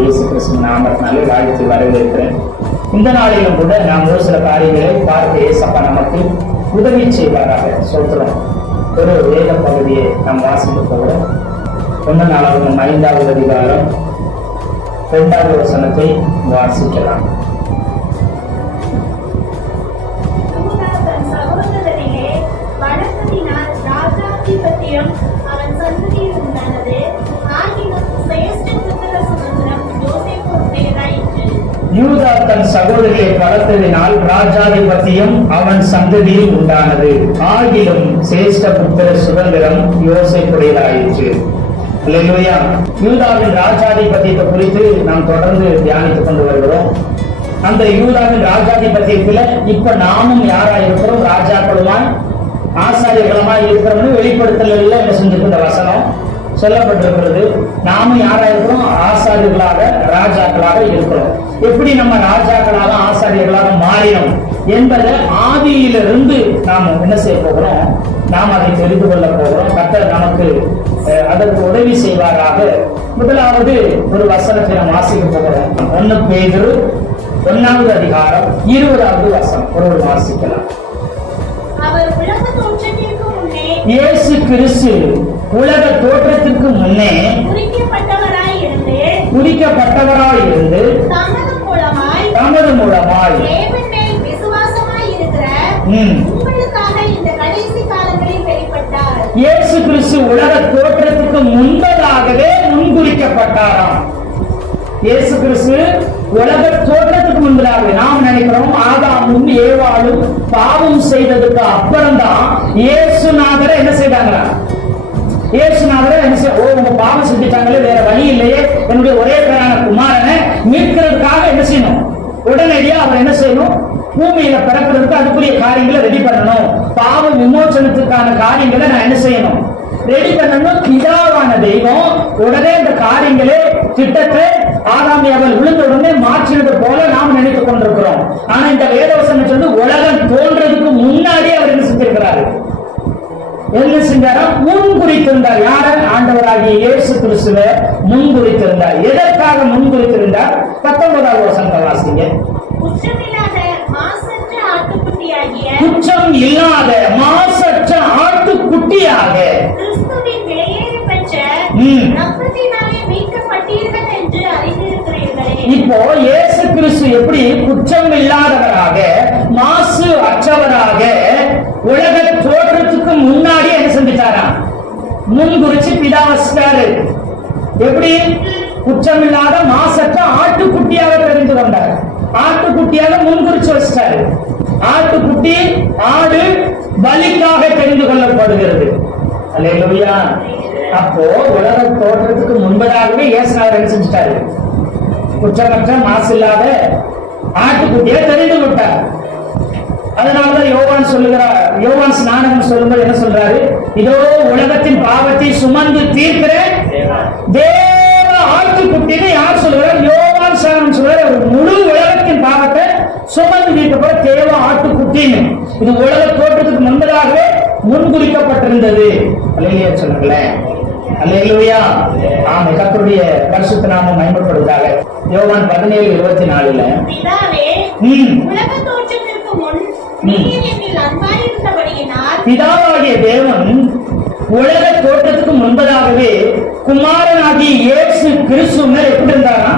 இயேசு கிறிஸ்து நாமத்தினாலே வாழ்த்து வரவேற்கிறேன். இந்த நாளிலும் கூட நாம் ஒரு சில காரியங்களை பார்த்து ஏசப்பா நமக்கு உதவி செய்வாராக. சொல்றோம். ஒரு வேத பகுதியை நாம் வாசிக்க போகிறோம். 1 நாளாகமம் 5வது அதிகாரம் 2வது வசனத்தை வாசிக்கலாம். யூதா தன் சகோதரியை வளர்த்ததினால் ராஜாதிபத்தியம் அவன் சந்ததியில் உண்டானது. ஆகிலும் சிரேஷ்ட புத்திர சுதந்திரம் யோசேப்புடையதாயிற்று. அல்லேலூயா. யூதாவின் ராஜாதிபத்தியத்தை குறித்து நாம் தொடர்ந்து தியானித்துக் கொண்டு வருகிறோம். அந்த யூதாவின் ராஜாதிபத்தியத்துல இப்ப நாமும் யாரா இருக்கிறோம்? ராஜாக்களுமாய் ஆசாரியர்களுமாய் இருக்கிறோம்னு வெளிப்படுத்தல என்ன செஞ்சிருக்க இந்த வசனம் சொல்லப்பட்டிருக்கிறது. நாமும் யாரா இருக்கிறோம்? ஆசாரியர்களாக, ராஜாக்களாக இருக்கிறோம். எப்படி நம்ம ராஜாக்களாக ஆசாரியர்களாக மாறினோம் என்பதை ஆதியிலிருந்து நாம் என்ன செய்ய போகிறோம்? நாம் அதை தெரிந்து கொள்ள போகிறோம். கர்த்தர் நமக்கு அதற்கு உதவி செய்வாராக. முதலாவது ஒரு வசனத்தை நாம் வாசிக்க போகிறோம். 1 பேதுரு 1வது அதிகாரம் 20வது வசனம் ஒருவர் வாசிக்கலாம். இயேசு கிறிஸ்து உலக தோற்றத்திற்கு முன்னே குறிக்கப்பட்டவராய் இருந்து தமது மூலமாய் இயேசு கிறிஸ்து உலக தோற்றத்திற்கு முன்பதாகவே முன்குறிக்கப்பட்டாராம். இயேசு கிறிஸ்து உலக தோற்றத்துக்கு முன்பதாக நாம் நினைக்கிறோம் ஆதாமும் ஏவாளும் பாவம் செய்ததுக்கு அப்புறம் தான் இயேசுநாதரை என்ன செய்தாங்களா? இயேசுநாதரை உங்க பாவம் செஞ்சுட்டாங்களே, வேற வழி இல்லையே, என்னுடைய ஒரே பேரான குமாரனை மீட்கிறதுக்காக என்ன செய்யணும்? உடனடியா அவர் என்ன செய்யணும்? பூமியில பிறக்கிறதுக்கு அதுக்குரிய காரியங்களை ரெடி பண்ணணும். பாவ விமோசனத்துக்கான காரியங்களை நான் என்ன செய்யணும்? ரெடி பண்ணணும். பிதாவான தெய்வம் உடனே இந்த காரியங்களே திட்டத்தை ஆதாம் அவள் விழுந்த உடனே மாற்றினது போல நாம் நினைத்துக் கொண்டிருக்கிறோம். ஆனா இந்த வேதவசனம் வந்து உலகம் தோன்றதுக்கு முன்னாடியே அவர் என்ன செஞ்சிருக்கிறாரு? என்ன செஞ்சாரா? முன்குறித்திருந்தார். யார? ஆண்டவராகிய இயேசு கிறிஸ்துவை முன்குறித்திருந்தார். எதற்காக முன்குறித்திருந்தார்? 19வது வசனத்தை வாசிங்க. குற்றம் இல்லாத மாசற்ற ஆட்டுக்குட்டியாக இப்போ இயேசு கிறிஸ்து எப்படி குற்றம் இல்லாதவராக, மாசு அற்றவராக உலக தோற்றத்துக்கு முன்னாடி என்ன செஞ்சிட்டாரா? முன்குறிச்சு பிதா வச்சிட்டாரு. எப்படி? குற்றம் இல்லாத மாசற்ற ஆட்டுக்குட்டியாக தெரிந்து கொண்டார். ஆட்டுக்குட்டியாக முன்குறிச்சு வச்சிட்டாரு. ஆட்டுக்குட்டி, ஆடு பலிக்காக தெரிந்து கொள்ளப்படுகிறது. அல்லேலூயா. அப்போ உலக தோற்றத்துக்கு முன்பதாகவே இயேசுநாதர் என்ன செஞ்சிட்டாரு? குற்றமற்ற மாசு இல்லாத ஆட்டுக்குட்டியை தெரிந்து கொண்டார். அதனாலதான் யோவான் சொல்லுகிறார், யோவான் ஸ்நானகம் சொல்லும்போது என்ன சொல்றாரு? இதோ உலகத்தின் பாவத்தை சுமந்து தீர்க்கிற தேவ ஆட்டுக்குட்டின்னு யார் சொல்லுகிறார்? யோவான் ஸ்நானகம் சொல்றாரு. முழு உலகத்தின் பாவத்தை சுமந்து தீர்க்கப்பட தேவ ஆட்டுக்குட்டின்னு. இது உலக தோற்றத்துக்கு முன்பதாகவே முன்குறிக்கப்பட்டிருந்தது. அல்லேலூயா சொல்லுங்களேன். அல்லேலூயா. ஆமென். கர்த்தருடைய பரிசுத்த நாமம் மகிமைப்படுவதாக. யோவான் 17:24 பிதாவாகிய தேவன் உலக தோற்றத்துக்கு முன்பதாகவே குமாரனாகிய இயேசு கிறிஸ்து எப்படி இருந்தாரா?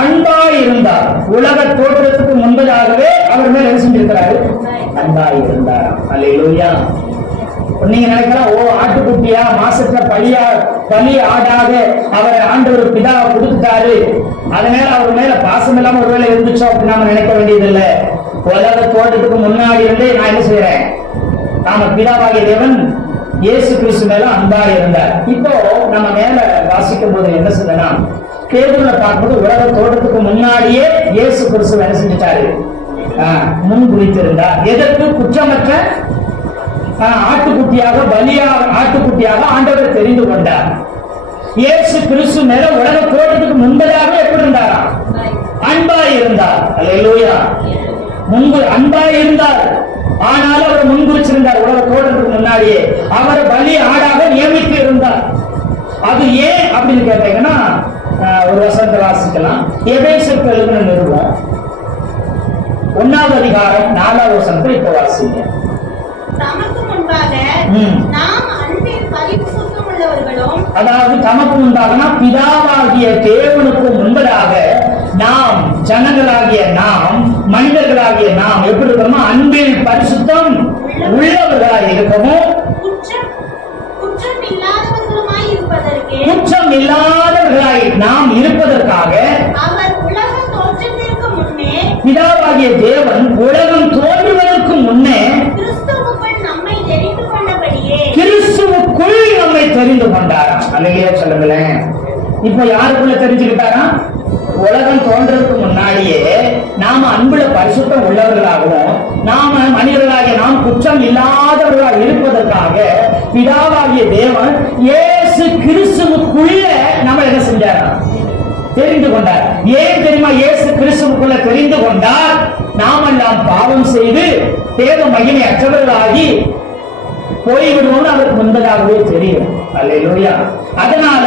அன்பாய் இருந்தார். உலக தோற்றத்துக்கு முன்பதாகவே அவர் மேல் என்ன செஞ்சிருக்கிறாரு? அன்பாய் இருந்தார். அல்லேலூயா. நீங்க நினைக்கலாம், ஓ ஆட்டுக்குட்டியா மாசத்துல பலி ஆடாக அவர் ஆண்டவர் பிதாவை கொடுத்துட்டாரு, அதனால அவர் மேல பாசம் இல்லாம ஒருவேளை இருந்துச்சோ அப்படின்னு நாம நினைக்க வேண்டியதில்லை. உலக தோட்டத்துக்கு முன்னாடி இருந்தே நான் என்ன செய்யறேன்? நாம பிதாவாகிய தேவன் இயேசு கிறிஸ்து மேல அன்பா இருந்தார். இப்போ நம்ம மேல வாசிக்கும் போது என்ன செய்யனா, பேதுருல பார்க்கும்போது உலக தோட்டத்துக்கு முன்னாடியே இயேசு கிறிஸ்து என்ன செஞ்சிட்டாரு? முன்குறித்திருந்தார். எதற்கு? குற்றமற்ற ஆட்டுக்குட்டியாக, ஆட்டுக்குட்டியாக ஆண்டவர் தெரிந்து கொண்டார். இயேசு கிறிஸ்து மேல உலக தோற்றத்துக்கு முன்பதாக எப்படி இருந்தாரா? அன்பாய் இருந்தார். அல்லேலூயா. முன்பு அன்பாய் இருந்தார். ஆனாலும் அவர் முன்குறிச்சிருந்தார். உலக தோற்றத்துக்கு முன்னாடியே அவர் பலி ஆடாக நியமித்து இருந்தார். அது ஏன் அப்படின்னு கேட்டீங்கன்னா, ஒரு வசனத்தை வாசிக்கலாம். எபேசுக்கு எழுதின நிருபம் 1வது அதிகாரம் 4வது வசனத்தை இப்ப வாசிங்க. தமக்கு முன்பாக நாம் அன்பின் பரிசுத்தம் உள்ளவர்களும், அதாவது தமக்கு முன்பாகனா பிதாவாகிய தேவனுக்கு முன்பதாக நாம் ஜனங்களாகிய நாம் மனிதர்களாகிய நாம் எப்படி இருக்கோமோ அன்பில் பரிசுத்தம் உள்ளவர்களாக இருக்கவும் குற்றம் இல்லாதவர்களாய் நாம் இருப்பதற்காக அவர் உலக தோற்றத்திற்கு முன்னே பிதாவாகிய தேவன் உலகம் தோன்றுவதற்கு முன்னே கிறிஸ்துவுக்குள் நம்மை தெரிந்து கொண்டபடியே கிறிஸ்துவுக்குள் நம்மை தெரிந்து கொண்டாராம். அல்லையா சொல்லுங்களேன். இப்ப யாருக்குள்ள தெரிஞ்சுக்கிட்டாரா? உலகம் தோன்றதுக்கு முன்னாடியே நாம அன்புல பரிசுத்தம் உள்ளவர்களாகவும் நாம மனிதர்களாகிய நாம் குற்றம் இல்லாதவர்களாக இருப்பதற்காக பிதாவாகிய தேவன் இயேசு கிறிஸ்துவுக்குள்ள நம்ம என்ன செஞ்சாரா? தெரிந்து கொண்டார். ஏன் தெரியுமா? இயேசு கிறிஸ்துவுக்குள்ள தெரிந்து கொண்டார். நாமெல்லாம் பாவம் செய்து தேவ மகிமை அற்றவர்களாகி போய்விடுவோம் அவருக்கு முன்பதாகவே தெரியும். அல்லேலூயா. அதனால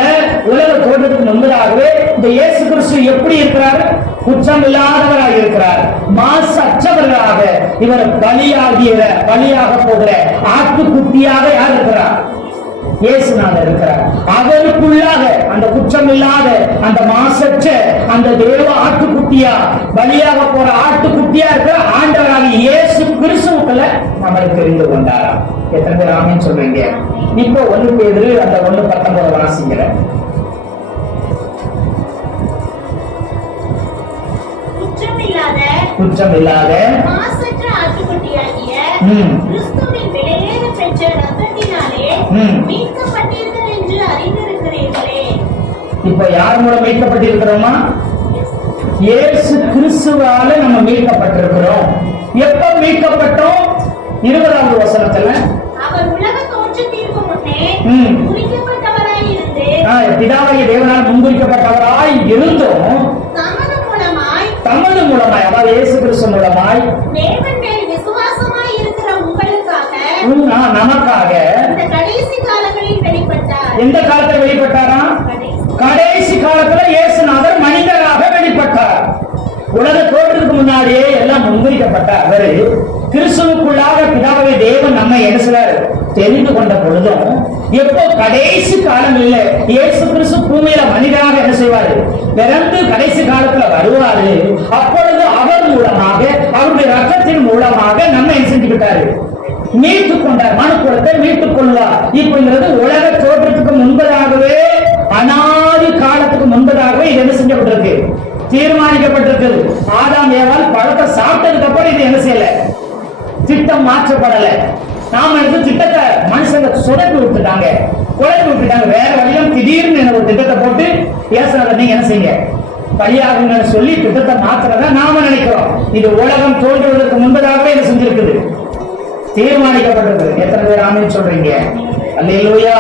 உலக தோற்றத்துக்கு முன்பதாகவே இந்த இயேசு கிறிஸ்து எப்படி இருக்கிறார்? குற்றம் இல்லாதவராக இருக்கிறார். மாசு அற்றவர்களாக இவர் பலியாக போகிற ஆட்டுக்குட்டியாக யார் இருக்கிறார்? இயேசுநாதர் இருக்கிறார். அவருக்குள்ளாக அந்த குற்றம் இல்லாத அந்த மாசற்ற அந்த தேவ ஆட்டுக்குட்டியா பலியாக போற ஆட்டுக்குட்டியா இருக்கிற ஆண்டவராக இயேசு கிறிஸ்துவுக்குள்ள நம்மளை தெரிந்து கொண்டாரா? எத்தனை பேர் ஆமென் சொல்றீங்க? இப்போ 1 பேதுரு அந்த 1:19 வாசிக்கிற. குற்றம் இல்லாத மாசற்ற ஆட்டுக்குட்டியாகிய கிறிஸ்துவின் விலையேற பெற்ற இரத்தத்தினாலே மீட்கப்பட்டீர்கள் என்று அறிந்திருக்கிறீர்களே. இப்போ யார் மூலம் மீட்கப்பட்டிருக்கிறோமா? இயேசு கிறிஸ்துவால நம்ம மீட்கப்பட்டிருக்கிறோம். எப்ப மீட்கப்பட்டோம்? 20வது வசனத்துல அவர் உலக தோற்றத்திற்கு முன்னே குறிக்கப்பட்டவராய் இருந்து பிதாவாகிய தேவனால் முன்குறிக்கப்பட்டவராய் இருந்தும் தமது மூலமாய் அதாவது இயேசு கிறிஸ்து மூலமாய் தேவன் மேல் விசுவாசமாய் இருக்கிற உங்களுக்காக நமக்காக இந்த கடைசி காலங்களில் வெளிப்பட்டார். எந்த காலத்துல வெளிப்பட்டாரா? கடைசி காலத்துல இயேசுநாதர் மனிதராக வெளிப்பட்டார். உலக தோற்றத்துக்கு முன்னாடியே எல்லாம் முன்குறிக்கப்பட்ட அவரு கிறிஸ்துவுக்குள்ளாக பிதாவை தேவன் நம்மை என்ன செய்வார்? தெரிந்து கொண்ட பொழுதும் எப்போ கடைசி காலங்களில் இயேசு கிறிஸ்து பூமியில மனிதராக என்ன செய்வாரு? பிறந்து கடைசி காலத்துல வருவாரு. அப்பொழுது அவர் மூலமாக அவருடைய ரத்தத்தின் மூலமாக நம்ம என்ன செஞ்சுக்கிட்டாரு? மீட்டுக் கொண்டார். மனுக்குலத்தை மீட்டுக் கொள்வார். இப்பங்கிறது உலக தோற்றத்துக்கு முன்பதாகவே அனாதி காலத்துக்கு முன்பதாகவே இது என்ன செஞ்சப்பட்டிருக்கு? தீர்மானிக்கப்பட்டிருக்கிறது. ஆதாம் ஏவாள் பழத்தை சாப்பிட்டதுக்கு அப்புறம் இது என்ன செய்யல? திட்டம் மாற்றப்படல. நாம எடுத்து திட்டத்தை மனுஷங்க சொதப்பி விட்டுட்டாங்க, குழப்பி விட்டுட்டாங்க. வேற வழியும் திடீர்னு ஒரு திட்டத்தை போட்டு ஏசுறத நீங்க என்ன செய்யுங்க? பலியாகுங்கன்னு சொல்லி திட்டத்தை மாத்துறத நாம நினைக்கிறோம். இது உலகம் தோன்றுவதற்கு முன்பதாகவே இது செஞ்சிருக்குது, தீர்மானிக்கப்பட்டிருக்கு. எத்தனை பேர் ஆமென் சொல்றீங்க? அல்லேலூயா,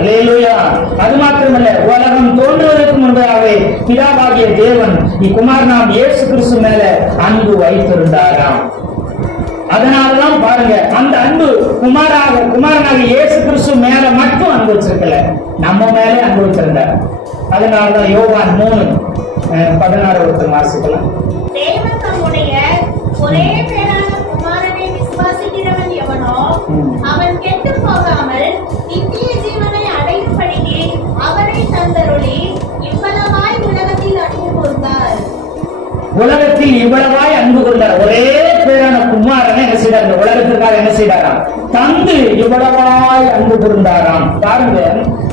அல்லேலூயா. அது மாத்திரமல்ல, உலகம் தோன்றுவதற்கு முன்பதாகவே பிதாவாகிய தேவன் இக்குமாரனாம் இயேசு கிறிஸ்து மேல அன்பு வைத்திருந்தாராம். அதனாலதான் பாருங்க, அந்த அன்பு குமாரனாக இயேசு கிறிஸ்து மேல மட்டும் அன்பு வச்சிருக்கல, நம்ம மேலே அன்பு வச்சிருந்தார். அதனாலதான் யோவான் 3:16 வாசிக்கலாம். தேவன் தம்முடைய ஒரே பேரான குமாரனை விசுவாசிக்கிறவன் எவனோ அவன் கெட்டு போகாமல் நித்திய ஜீவனை அடையும்படிக்கு அவரை தந்தருளி இவ்வளவாய் உலகத்தில் அன்பு கூர்ந்தார். உலகத்தில் இவ்வளவாய் அன்பு கொண்டார். ஒரே பேரான குமாரனை என்ன செய்தார்? இந்த உலகத்திற்காக என்ன செய்தாராம்? தந்து இவ்வளவாய் அன்பு கூர்ந்தாராம். பாருங்க,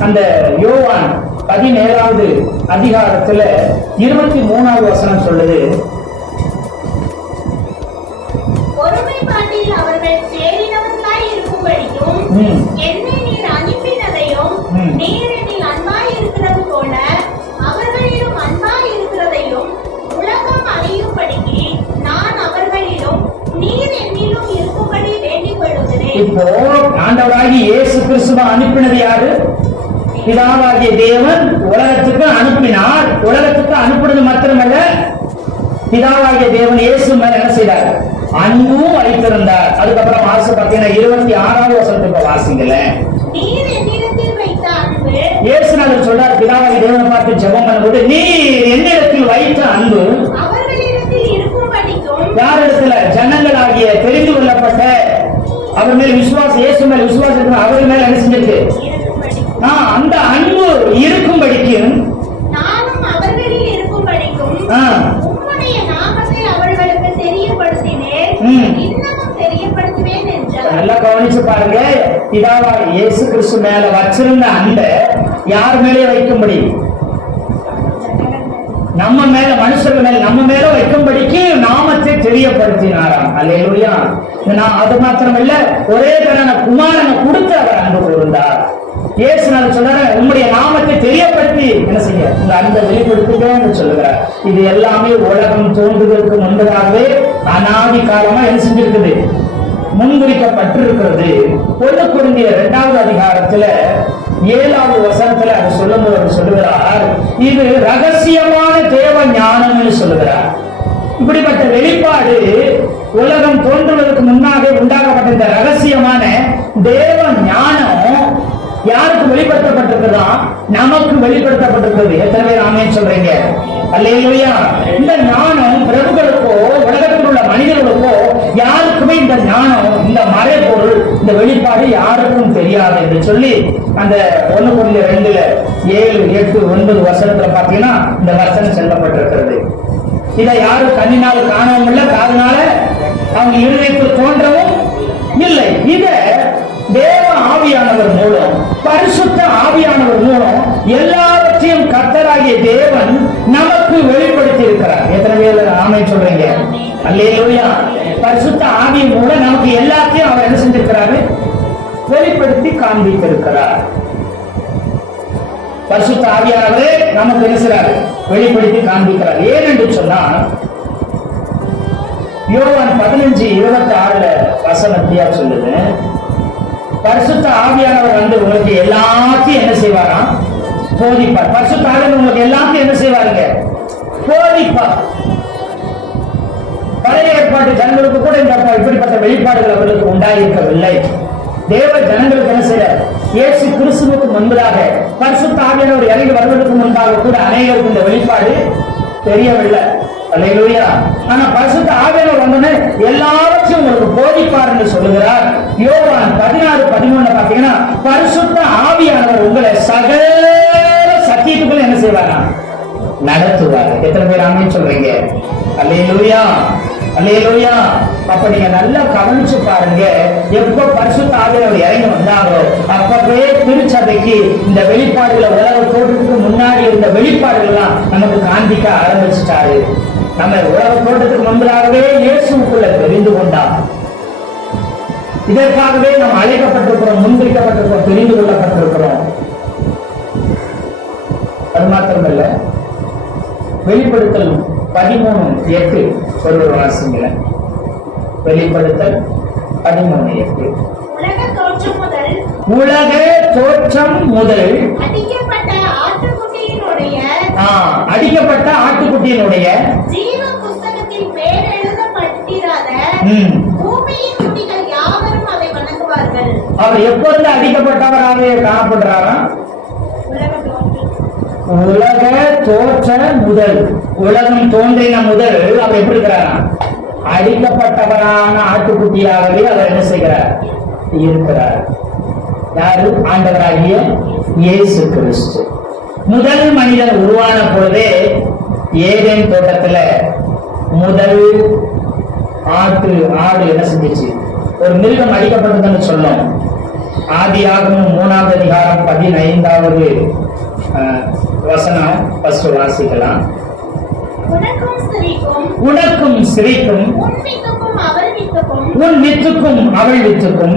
அந்த யோவான் 17வது அதிகாரத்துல 23வது வசனம் சொல்லுது, ஒருமைப்பாட்டில் அவர்கள் சேரினவர்களாய் இருக்கும்படியும் என்னை நீர் அனுப்பினதையும் நீர் என்னில் அன்பாய் இருக்கிறது போல அவர்களிலும் அன்பாய் இருக்கிறதையும் உலகம் அறியும்படிக்கு நான் அவர்களிலும் நீர் என்னிலும் இருக்கும்படி வேண்டிக் கொள்கிறேன். இப்போ ஆண்டவராகிய இயேசு கிறிஸ்துவை அனுப்பினது யாரு? பிதாவாகிய தேவன் உலகத்துக்கு அனுப்பினார். உலகத்துக்கு அனுப்பினது மாத்திரமல்ல, பிதாவாகிய தேவன் இயேசு மேல என்ன செய்தார்? அன்பும் வைத்திருந்தார். அதுக்கப்புறம் வாசம் பார்த்தீங்கன்னா 26வது வசனத்துக்கு வாசிங்களேன். நீர் என்னிடத்தில் வைத்த அன்பு இயேசுநாதர் சொல்றார், பிதாவாகிய தேவனை பார்த்து ஜெபம் பண்ணும்போது, நீ என்னிடத்தில் வைத்த அன்பு அவர்களிடத்தில் இருக்கும்படிக்கும் யாரிடத்துல? ஜனங்களாகிய தெரிந்து கொள்ளப்பட்ட அவர் மேல் விசுவாசம், இயேசு மேல் விசுவாசம் அவர் மேல் என்ன செஞ்சிருக்கு? அந்த அன்பு இருக்கும்படிக்கும் நானும் அவர்களில் இருக்கும்படிக்கும் உம்முடைய நாமத்தை அவர்களுக்கு தெரியப்படுத்தினேன், இன்னமும் தெரியப்படுத்துவேன் என்றார். நல்லா கவனிச்சு பாருங்க. பிதாவாகிய இயேசு கிறிஸ்து மேல வச்சிருந்த அன்பை யார் மேலே வைக்கும்படி? நம்ம மேல, மனுஷர்கள் மேல, நம்ம மேல வைக்கும்படிக்கு நாமத்தை தெரியப்படுத்தினாராம். அல்லேலூயா. அது மாத்திரமல்ல, ஒரே பேரான குமாரனை கொடுத்து அவர் அன்பு கூர்ந்தார். இயேசுநாதர் சொல்றாரு, உம்முடைய நாமத்தை தெரியப்படுத்தி என்ன செய்ய, இந்த அன்பை வெளிப்படுத்துங்க சொல்லுகிறார். இது எல்லாமே உலகம் தோன்றுவதற்கு முன்பதாகவே அநாதி காலமா என்ன செஞ்சிருக்குது? முன்குறிக்கப்பட்டிருக்கிறது. 1 கொரிந்தியர் 2வது அதிகாரத்துல 7வது வசனத்துல அது சொல்லும்போது அவர் சொல்லுகிறார், இது ரகசியமான தேவ ஞானம்னு சொல்லுகிறார். இப்படிப்பட்ட வெளிப்பாடு உலகம் தோன்றுவதற்கு முன்னாக உண்டாக்கப்பட்ட இந்த ரகசியமான தேவ ஞானம் யாருக்கு வெளிப்படுத்தப்பட்டிருக்கிறதா? நமக்கு வெளிப்படுத்தப்பட்டிருக்கிறது. எத்தனை பேர் ஆமென் சொல்றீங்க? அல்லேலூயா. இந்த ஞானம் பிரபுக்களுக்கோ உலகத்தில் உள்ள மனிதர்களுக்கோ யாருக்குமே இந்த ஞானம், இந்த மறைபொருள், இந்த வெளிப்பாடு யாருக்கும் தெரியாது என்று சொல்லி அந்த 1 கொரிந்தியர் 2 7 8 9 வசனத்துல பாத்தீங்கன்னா இந்த வசனம் சொல்லப்பட்டிருக்கிறது. இதை யாரும் கண்ணினால் காணவும் இல்லை, காதுனால அவங்க இருதயத்தில் தோன்றவும் இல்லை. இத தேவ ஆவியானவர் மூலம், பரிசுத்த ஆவியானவர் மூலம் எல்லாவற்றையும் கர்த்தராகிய தேவன் நமக்கு வெளிப்படுத்தி இருக்கிறார். எத்தனை பேர் ஆமென் சொல்றீங்க? அல்லேலூயா. பரிசுத்த ஆவியின் மூலம் நமக்கு எல்லாத்தையும் அவர் என்ன செஞ்சிருக்கிறாரு? வெளிப்படுத்தி காண்பித்திருக்கிறார். பரிசுத்த ஆவியானவரே நமக்கு என்ன செய்றாரு? வெளிப்படுத்தி காண்பிக்கிறார். ஏனென்று சொன்னால் யோவான் 15:26 வசனத்தையா சொல்லுது, பரிசுத்த ஆவியானவர் வந்து உங்களுக்கு எல்லாத்தையும் என்ன செய்வாராம்? போதிப்பார். பரிசுத்த ஆவியானவர் உங்களுக்கு எல்லாத்தையும் என்ன செய்வாருங்க? போதிப்பார். பழைய ஏற்பாட்டு ஜனங்களுக்கு கூட இந்த இப்படிப்பட்ட வெளிப்பாடுகள் அவர்களுக்கு உண்டாயிருக்கவில்லை. தேவ ஜனங்களுக்கு என்ன செய்யறார்? இயேசு கிறிஸ்துவுக்கு முன்பதாக பரிசுத்த ஆவியானவர் இறங்கி வருவதற்கு முன்பாக கூட அநேகருக்கு இந்த வெளிப்பாடு தெரியவில்லை. அல்லேலூயா. ஆனா பரிசுத்த ஆவியானவர் வந்தோடனே எல்லாவற்றையும் உங்களுக்கு போதிப்பார் என்று சொல்லுகிறார். யோவான் 16:13 பாத்தீங்கன்னா, பரிசுத்த ஆவியானவர் உங்களை சகல சத்தியத்துக்குள்ள என்ன செய்வாரா? நடத்துவார். எத்தனை பேர் ஆமென் சொல்றீங்க? அல்லேலூயா, அல்லேலூயா. அப்ப நீங்க நல்லா கவனிச்சு பாருங்க. எப்ப பரிசுத்த ஆவியானவர் இறங்கி வந்தாங்களோ அப்பவே திருச்சபைக்கு இந்த வெளிப்பாடுகளை உலக தோற்றத்துக்கு முன்னாடி இருந்த வெளிப்பாடுகள் எல்லாம் நமக்கு காண்பிக்க ஆரம்பிச்சுட்டாரு. நம்ம உலக தோற்றத்துக்கு முன்பதாகவே இயேசுக்குள்ள தெரிந்து கொண்டார். இதற்காகவே நாம் அழைக்கப்பட்டிருக்கிறோம், முன்வைக்கப்பட்டிருக்கிறோம், தெரிந்து கொள்ளப்பட்டிருக்கிறோம். அது மாத்திரமல்ல, வெளிப்படுத்தல் 13:8 ஒருவர் வாசிங்கள. வெளிப்படுத்தல் 13:8. உலக தோற்றம் முதல் அடிக்கப்பட்ட ஆட்டுக்குட்டியினுடைய ஜீவ புத்தகத்தில் பேர் எழுதப்பட்டிராத பூமியின் குடிகள் யாவரும் அதை வணங்குவார்கள். அவர் எப்பொழுது அடிக்கப்பட்டவராக காணப்படுறாராம்? உலக தோற்ற முதல், உலகம் தோன்றின முதல் அவர் எப்படி இருக்கிறாராம்? அடிக்கப்பட்டவரான ஆட்டுக்குட்டியாகவே அவர் என்ன செய்கிறார்? இருக்கிறார். யாரு? ஆண்டவராகிய இயேசு கிறிஸ்து. முதல் மனிதன் உருவான பொழுதே ஏதேன் தோட்டத்துல முதல் ஆடு என்ன செஞ்சிச்சு? ஒரு மிருகம் அடிக்கப்பட்டதுன்னு சொன்னோம். ஆதியாகமம் 3வது அதிகாரம் 15வது வசனம் ஃபர்ஸ்ட் வாசிக்கலாம். உனக்கும் ஸ்திரீக்கும் உன் வித்துக்கும் அவள் வித்துக்கும்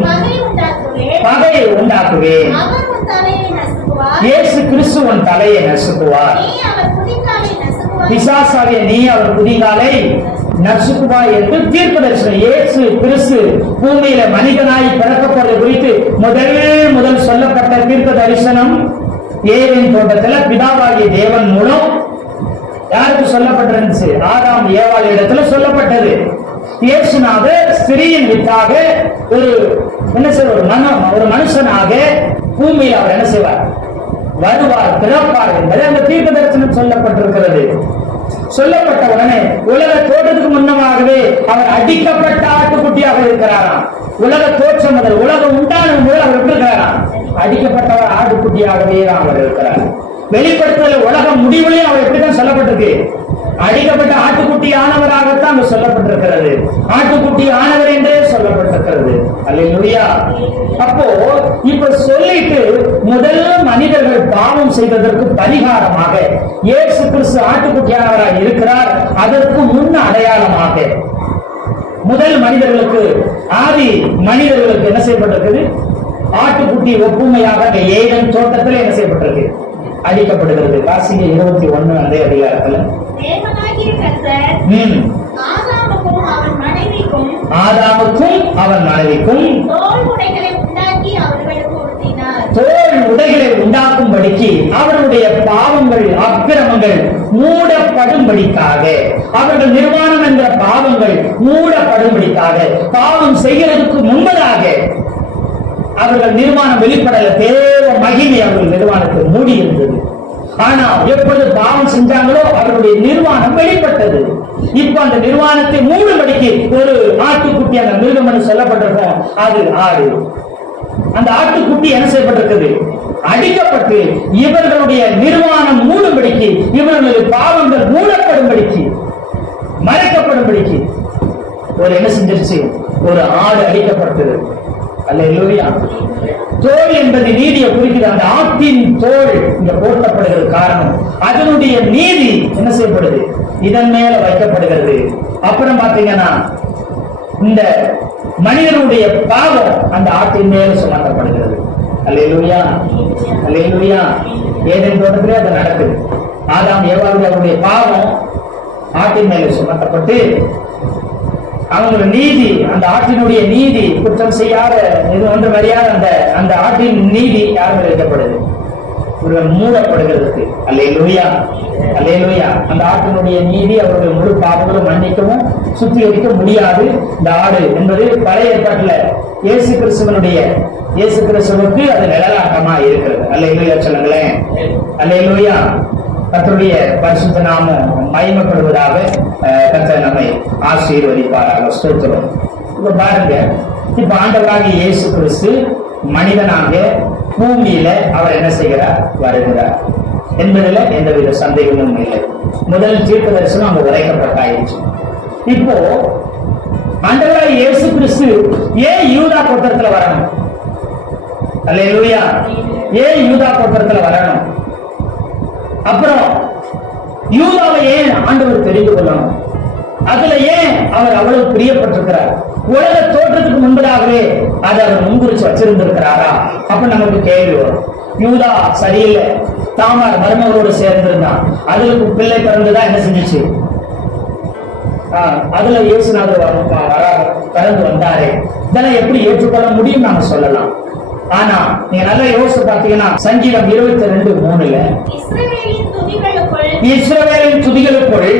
பகையை உண்டாக்குவேன். இயேசு கிறிஸ்து உன் தலையை நசுக்குவார். பிசாசாகிய நீ அவர் குதிகாலை நசுக்குவாய் என்று தீர்க்கதரிசனம். இயேசு கிறிஸ்து பூமியில மனிதனாய் பிறக்கப்படுவது குறித்து முதல் சொல்லப்பட்ட தீர்க்க தரிசனம் ஏதேன் தோட்டத்துல பிதாவாகிய தேவன் மூலம் யாருக்கு சொல்லப்பட்டிருந்துச்சு? ஆதாம் ஏவாள் இடத்துல சொல்லப்பட்டது. இயேசுநாதர் ஸ்திரீயின் வித்தாக ஒரு என்ன செய்வார்? ஒரு மனுஷனாக பூமியில் அவர் என்ன செய்வார்? வருவார், பிறப்பார் என்பது அந்த தீர்க்க தரிசனம் சொல்லப்பட்டிருக்கிறது. சொல்லப்பட்ட உடனே உலக தோற்றத்துக்கு முன்னமாகவே அவர் அடிக்கப்பட்ட ஆட்டுக்குட்டியாக இருக்கிறாராம். உலக தோற்றம் முதல் உலகம் உண்டான முதல் அவர் இருக்கிறாராம், அடிக்கப்பட்டவர் ஆட்டுக்குட்டியாகவே அவர் இருக்கிறார். வெளிப்படுத்தல் உலகம் முடிவுலையும் அவர் எப்படிதான் சொல்லப்பட்டிருக்கு, அடிக்கப்பட்ட ஆட்டுக்குட்டி ஆனவராகத்தான் அங்கு சொல்லப்பட்டிருக்கிறது. ஆட்டுக்குட்டி ஆனவர் என்றே சொல்லப்பட்டிருக்கிறது. அல்லேலூயா. அப்போ இப்ப சொல்லிட்டு முதல் மனிதர்கள் பாவம் செய்ததற்கு பரிகாரமாக இயேசு கிறிஸ்து ஆட்டுக்குட்டியானவராக இருக்கிறார். அதற்கு முன் அடையாளமாக முதல் மனிதர்களுக்கு, ஆதி மனிதர்களுக்கு என்ன செய்யப்பட்டிருக்குது, ஆட்டுக்குட்டி ஒப்புமையாக ஏதேன் தோட்டத்தில் என்ன செய்யப்பட்டிருக்கு, அடிக்கப்படுகிறது. வாசிங்க 21 அந்த அதிகாரத்துல. தேவனாகிய கர்த்தர் ஆதாமுக்கும் அவன் மனைவிக்கும் தோல் உடைகளை உண்டாக்கி அவர்களுக்கு உடுத்தினார். தோல் உடைகளை உண்டாக்கும்படிக்கு அவருடைய பாவங்கள் அக்கிரமங்கள் மூடப்படும்படிக்காக, அவர்கள் நிர்வாணம் என்ற பாவங்கள் மூடப்படும்படிக்காக, பாவம் செய்கிறதுக்கு முன்பதாக அவர்கள் நிர்வாணம் வெளிப்படல, தேவ மகிமை அவர்கள் நிர்வாணத்தை மூடி இருந்தது. ஆனா எப்பொழுது பாவம் செஞ்சாங்களோ அவர்களுடைய நிர்வாணம் வெளிப்பட்டது. இப்ப அந்த நிர்வாணத்தை மூடும்படிக்கு ஒரு ஆட்டுக்குட்டி அந்த மிருகம் என்று சொல்லப்பட்டிருக்கோம், அது ஆடு. அந்த ஆட்டுக்குட்டி என்ன செய்யப்பட்டிருக்கிறது, அடிக்கப்பட்டு இவர்களுடைய நிர்வாணம் மூடும்படிக்கு, இவர்களுடைய பாவங்கள் மூடப்படும்படிக்கு, மறைக்கப்படும்படிக்கு ஒரு என்ன செஞ்சிருச்சு, ஒரு ஆடு அடிக்கப்பட்டது. அல்லேலூயா. தோல் என்பது நீதியை குறிக்கிறது. அந்த ஆட்டின் தோல் இங்க போர்த்தப்படுகிறது. காரணம் அதனுடைய நீதி என்ன செய்யப்படுது, இதன் மேல வைக்கப்படுகிறது. அப்புறம் பாத்தீங்கன்னா இந்த மனிதனுடைய பாவம் அந்த ஆட்டின் மேல சுமத்தப்படுகிறது. அல்லேலூயா, அல்லேலூயா. ஏதேன் தோட்டத்திலே அது நடக்குது. ஆதாம் ஏவாளுடைய அவருடைய பாவம் ஆட்டின் மேல சுமத்தப்பட்டு அவங்களோட நீதி, அந்த ஆட்டினுடைய நீதி, குற்றம் செய்யாத இது ஒன்று வரையாத அந்த ஆட்டின் நீதி யார் வைக்கப்படுது, மூடப்படுகிறதுக்கு. அல்லேலூயா, அல்லேலூயா. அந்த ஆட்டினுடைய நீதி அவருடைய முழு பாவங்களும் மன்னிக்கவும் சுத்திகரிக்க முடியாது. இந்த ஆடு என்பது பழைய ஏற்பாட்டுல இயேசு கிறிஸ்துவுக்கு அது நிழலாட்டமா இருக்கிறது. அல்லேலூயா சொல்லுங்களேன். அல்லேலூயா. கர்த்தருடைய பரிசுத்த நாமம் மகிமைப்படுவதாக. கர்த்தர் நம்மை ஆசீர்வதிப்பாராக. ஸ்தோத்திரம். இப்ப பாருங்க, இப்ப ஆண்டவராகிய இயேசு கிறிஸ்து மனிதனாக பூமியில அவர் என்ன செய்கிறார், வருகிறார் என்பதுல எந்தவித சந்தேகமும் இல்லை. முதல் தீர்க்க தரிசனம் அங்க உரைக்கப்பட்டாயிடுச்சு. இப்போ ஆண்டவராகிய இயேசு கிறிஸ்து ஏன் யூதா கோத்திரத்துல வரணும்? அல்லேலூயா. ஏன் யூதா கோத்திரத்துல வரணும்? அப்புறம் யூதாவை ஏன் ஆண்டவர் தெரிந்து கொள்ளணும்? அதுல ஏன் அவர் அவ்வளவு பிரியப்பட்டிருக்கிறார்? உலக தோற்றத்துக்கு முன்பதாகவே அதை அவர் முன்குறிச்சு வச்சிருந்திருக்கிறாரா? அப்ப நமக்கு கேள்வி வரும். யூதா சரியில்லை, தாமார் மருமகளோடு சேர்ந்திருந்தான், அதுக்கு பிள்ளை பிறந்துதான் என்ன செஞ்சிச்சு, அதுல இயேசுநாதர் பிறந்து வந்தாரே, இதெல்லாம் எப்படி ஏற்றுக்கொள்ள முடியும் நாம சொல்லலாம். ஆனா நீங்க நல்லா யோசிச்சு பாத்தீங்கன்னா சங்கீதம் 22:3 இஸ்ரவேலின் துதிகளுக்குள்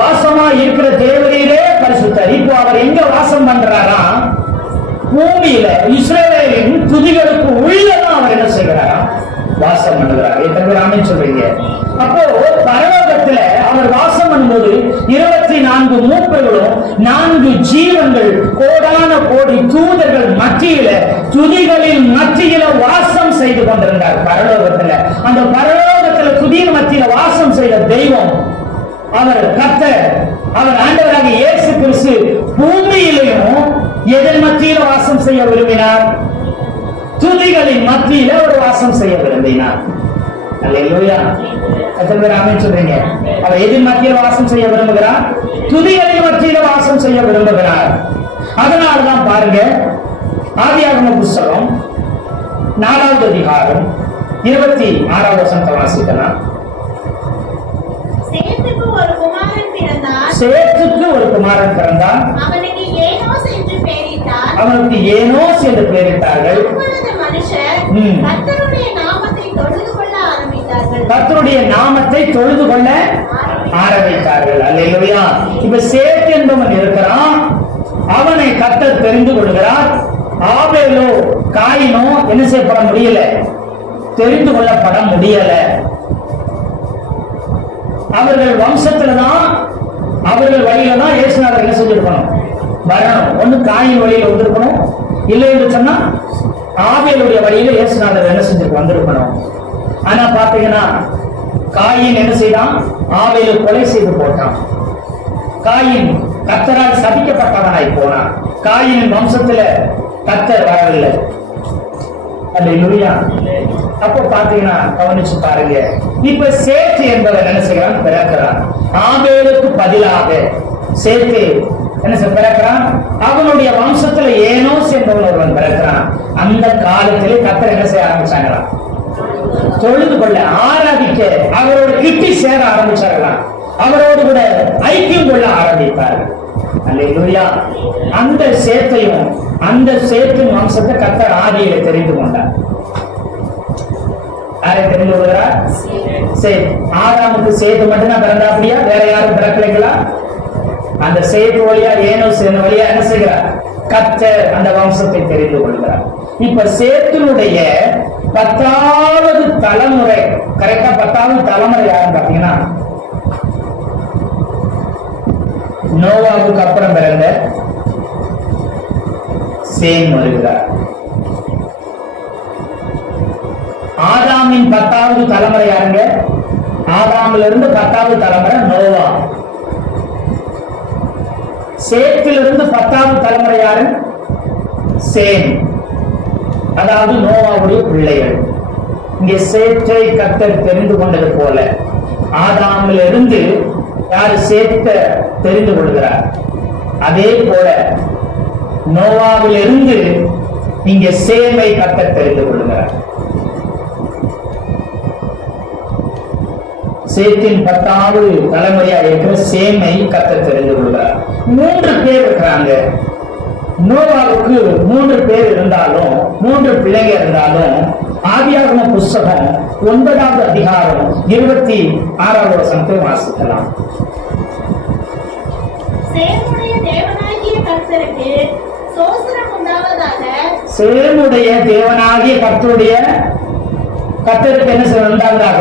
வாசமாய் இருக்கிற தேவரீரே பரிசுத்தர். இப்போ அவர் எங்க வாசம் பண்றாரா? பூமியில இஸ்ரவேலின் துதிகளுக்கு உள்ளதான் அவர் என்ன செய்கிறாரா, வாசம் பண்ணுகிறார். எத்தனை ஆமென் சொல்றீங்க? அப்போ பரலோகத்துல அவர் வாசம் பண்ணும்போது 24 மூப்பர்களும் 4 ஜீவன்கள் கோடான கோடி தூதர்கள் மத்தியில துதிகளின் மத்தியில வாசம் செய்து கொண்டிருந்தார். பரலோகத்துல அந்த பரலோகத்துல துதியின் மத்தியில வாசம் செய்த தெய்வம் அவர் கர்த்தர், அவர் ஆண்டவராக இயேசு கிறிஸ்து பூமியிலையும் எதன் மத்தியில வாசம் செய்ய விரும்பினார்? துதிகளின் மத்தியில ஒரு வாசம் செய்ய விரும்பினார். அல்லேலூயா. எத்தனை பேர் ஆமென் சொல்றீங்க? அவர் எதின் மத்தியில வாசம் செய்ய விரும்புகிறார்? துதிகளின் மத்தியில வாசம் செய்ய விரும்புகிறார். அதனால்தான் பாருங்க, ஆதியாகம புஸ்தகம் 4வது அதிகாரம் 26வது வசனத்தை வாசிக்கலாம். சேத்துக்கு ஒரு குமாரன் பிறந்தான். அவனுக்கு ஏனோஸ் என்று பெயரிட்டார்கள். கர்த்தருடைய நாமத்தை தொழுது கொள்ள ஆரம்பித்தார்கள். அல்லேலூயா. இப்ப சேத் என்பவன் இருக்கிறான், அவனை கர்த்தர் தெரிந்து கொள்கிறார். ஆபேலோ காயினோ என்ன செய்யப்பட முடியல, தெரிந்து கொள்ளப்பட முடியல. அவர்கள் வம்சத்துலதான், அவர்கள் வழியில தான் இயேசுநாதர் என்ன செஞ்சிருக்கணும், வரணும். ஒண்ணு காயின் வழியில வந்திருக்கணும், இல்லை என்று சொன்னா ஆபேலுடைய வழியில இயேசுநாதர் என்ன செஞ்சிருக்க வந்திருக்கணும். ஆனா பாத்தீங்கன்னா காயின் என்ன செய்தான், ஆபேலை கொலை செய்து போட்டான். காயின் கர்த்தரால் சபிக்கப்பட்டவனாய் போனான். காயினின் வம்சத்துல கர்த்தர் வரவில்லை. அல்லேலூயா. அப்போ பாத்தீங்கன்னா கவனிச்சு பாருங்க. இப்ப சேத்து என்பவர் என்ன செய்யறான், பிறக்கிறான். ஆபேலுக்கு பதிலாக சேத்து என்ன செய்ய பிறக்கிறான். அவனுடைய வம்சத்துல ஏனோஸ் என்பவன் ஒருவன் பிறக்கிறான். அந்த காலத்திலே கர்த்தர் என்ன செய்ய ஆரம்பிச்சாங்களாம், தொழுது கொள்ள, ஆராதிக்க, அவரோட கிட்டி சேர ஆரம்பிச்சார்களாம். அவரோடு கூட ஐக்கியம் கொள்ள ஆரம்பித்தார்கள். அல்லேலூயா. அந்த சேத்தையும் அந்த சேத்தின் வம்சத்தை கர்த்தர் ஆதியில தெரிந்து கொண்டார். யாரை தெரிந்து கொள்கிறார்? சேத். ஆதாமுக்கு சேத்து மட்டும்தான் பிறந்தா, அப்படியா வேற யாரும் பிறக்கலைங்களா? அந்த சேத்து வழியா ஏனோஸ் வழியா என்ன செய்கிறார், கர்த்தர் அந்த வம்சத்தை தெரிந்து கொள்கிறார். இப்ப சேத்தினுடைய 10வது தலைமுறை, கரெக்டா 10வது தலைமுறை யாருன்னு பாத்தீங்கன்னா நோவாவுக்கு அப்புறம் பிறந்த சேம் வருகிறார். ஆதாமின் 10வது தலைமுறை யாருங்க? ஆதாமில் இருந்து 10வது தலைமுறை நோவா. சேத்திலிருந்து 10வது தலைமுறை யாரு? சேம், அதாவது நோவாவுடைய பிள்ளைகள். இங்கே சேற்றை கர்த்தர் தெரிந்து கொண்டது போல ஆதாமில் இருந்து யாரு சேத்த தெரிந்து கொள்கிறார். அதே போல நோவாவில் இருந்து இங்கே சேமை கர்த்தர் தெரிந்து கொள்கிறார். சேத்தின் 10வது தலைமுறையா இருக்கிற சேமை கர்த்தர் தெரிந்து கொள்கிறார். 3 பேர் இருக்கிறாங்க. நோவாவுக்கு 3 பேர் இருந்தாலும், 3 பிள்ளைங்க இருந்தாலும், ஆதியாகம புஸ்தகம் 9வது அதிகாரம் 26வது வசனத்தை வாசிக்கலாம். சேமுடைய தேவனாகிய கர்த்தருக்கு ஸ்தோத்திரம் உண்டாவதாக. சேமுடைய தேவனாகிய கர்த்தருக்கு என்ன சொல்ல உண்டாவதாக,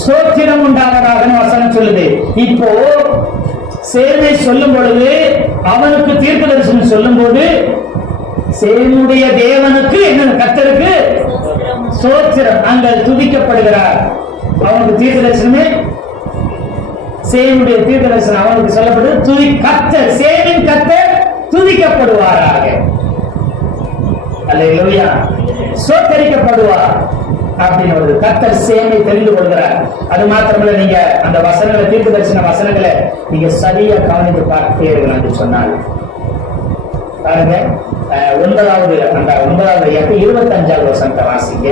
ஸ்தோத்திரம் உண்டாவதாக வசனம் சொல்லுது. இப்போ சேமை சொல்லும் பொழுது, அவனுக்கு தீர்க்க தரிசனம் சொல்லும் போது, சேமுடைய தேவனுக்கு என்ன, கர்த்தருக்கு ஸ்தோத்திரம், அங்க துதிக்கப்படுகிறார். அவனுக்கு தீர்க்க தரிசனமே, சேமுடைய தீர்க்க தரிசனம் அவனுக்கு சொல்லப்படுது, துதி கர்த்தர், சேமின் கர்த்தர் துதிக்கப்படுவாராக. அல்லேலூயா. ஸ்தோத்தரிக்கப்படுவார் அப்படின்னு ஒரு கர்த்தர் சேமை தெரிந்து கொள்கிறார். அது மாத்திரமல்ல, நீங்க அந்த வசனங்களை, தீர்க்க தரிசன வசனங்களை நீங்க சரியா கவனித்து பார்த்தீர்கள் என்று சொன்னால் பாருங்க. 9வது 25வது வசனத்தை வாசிங்க.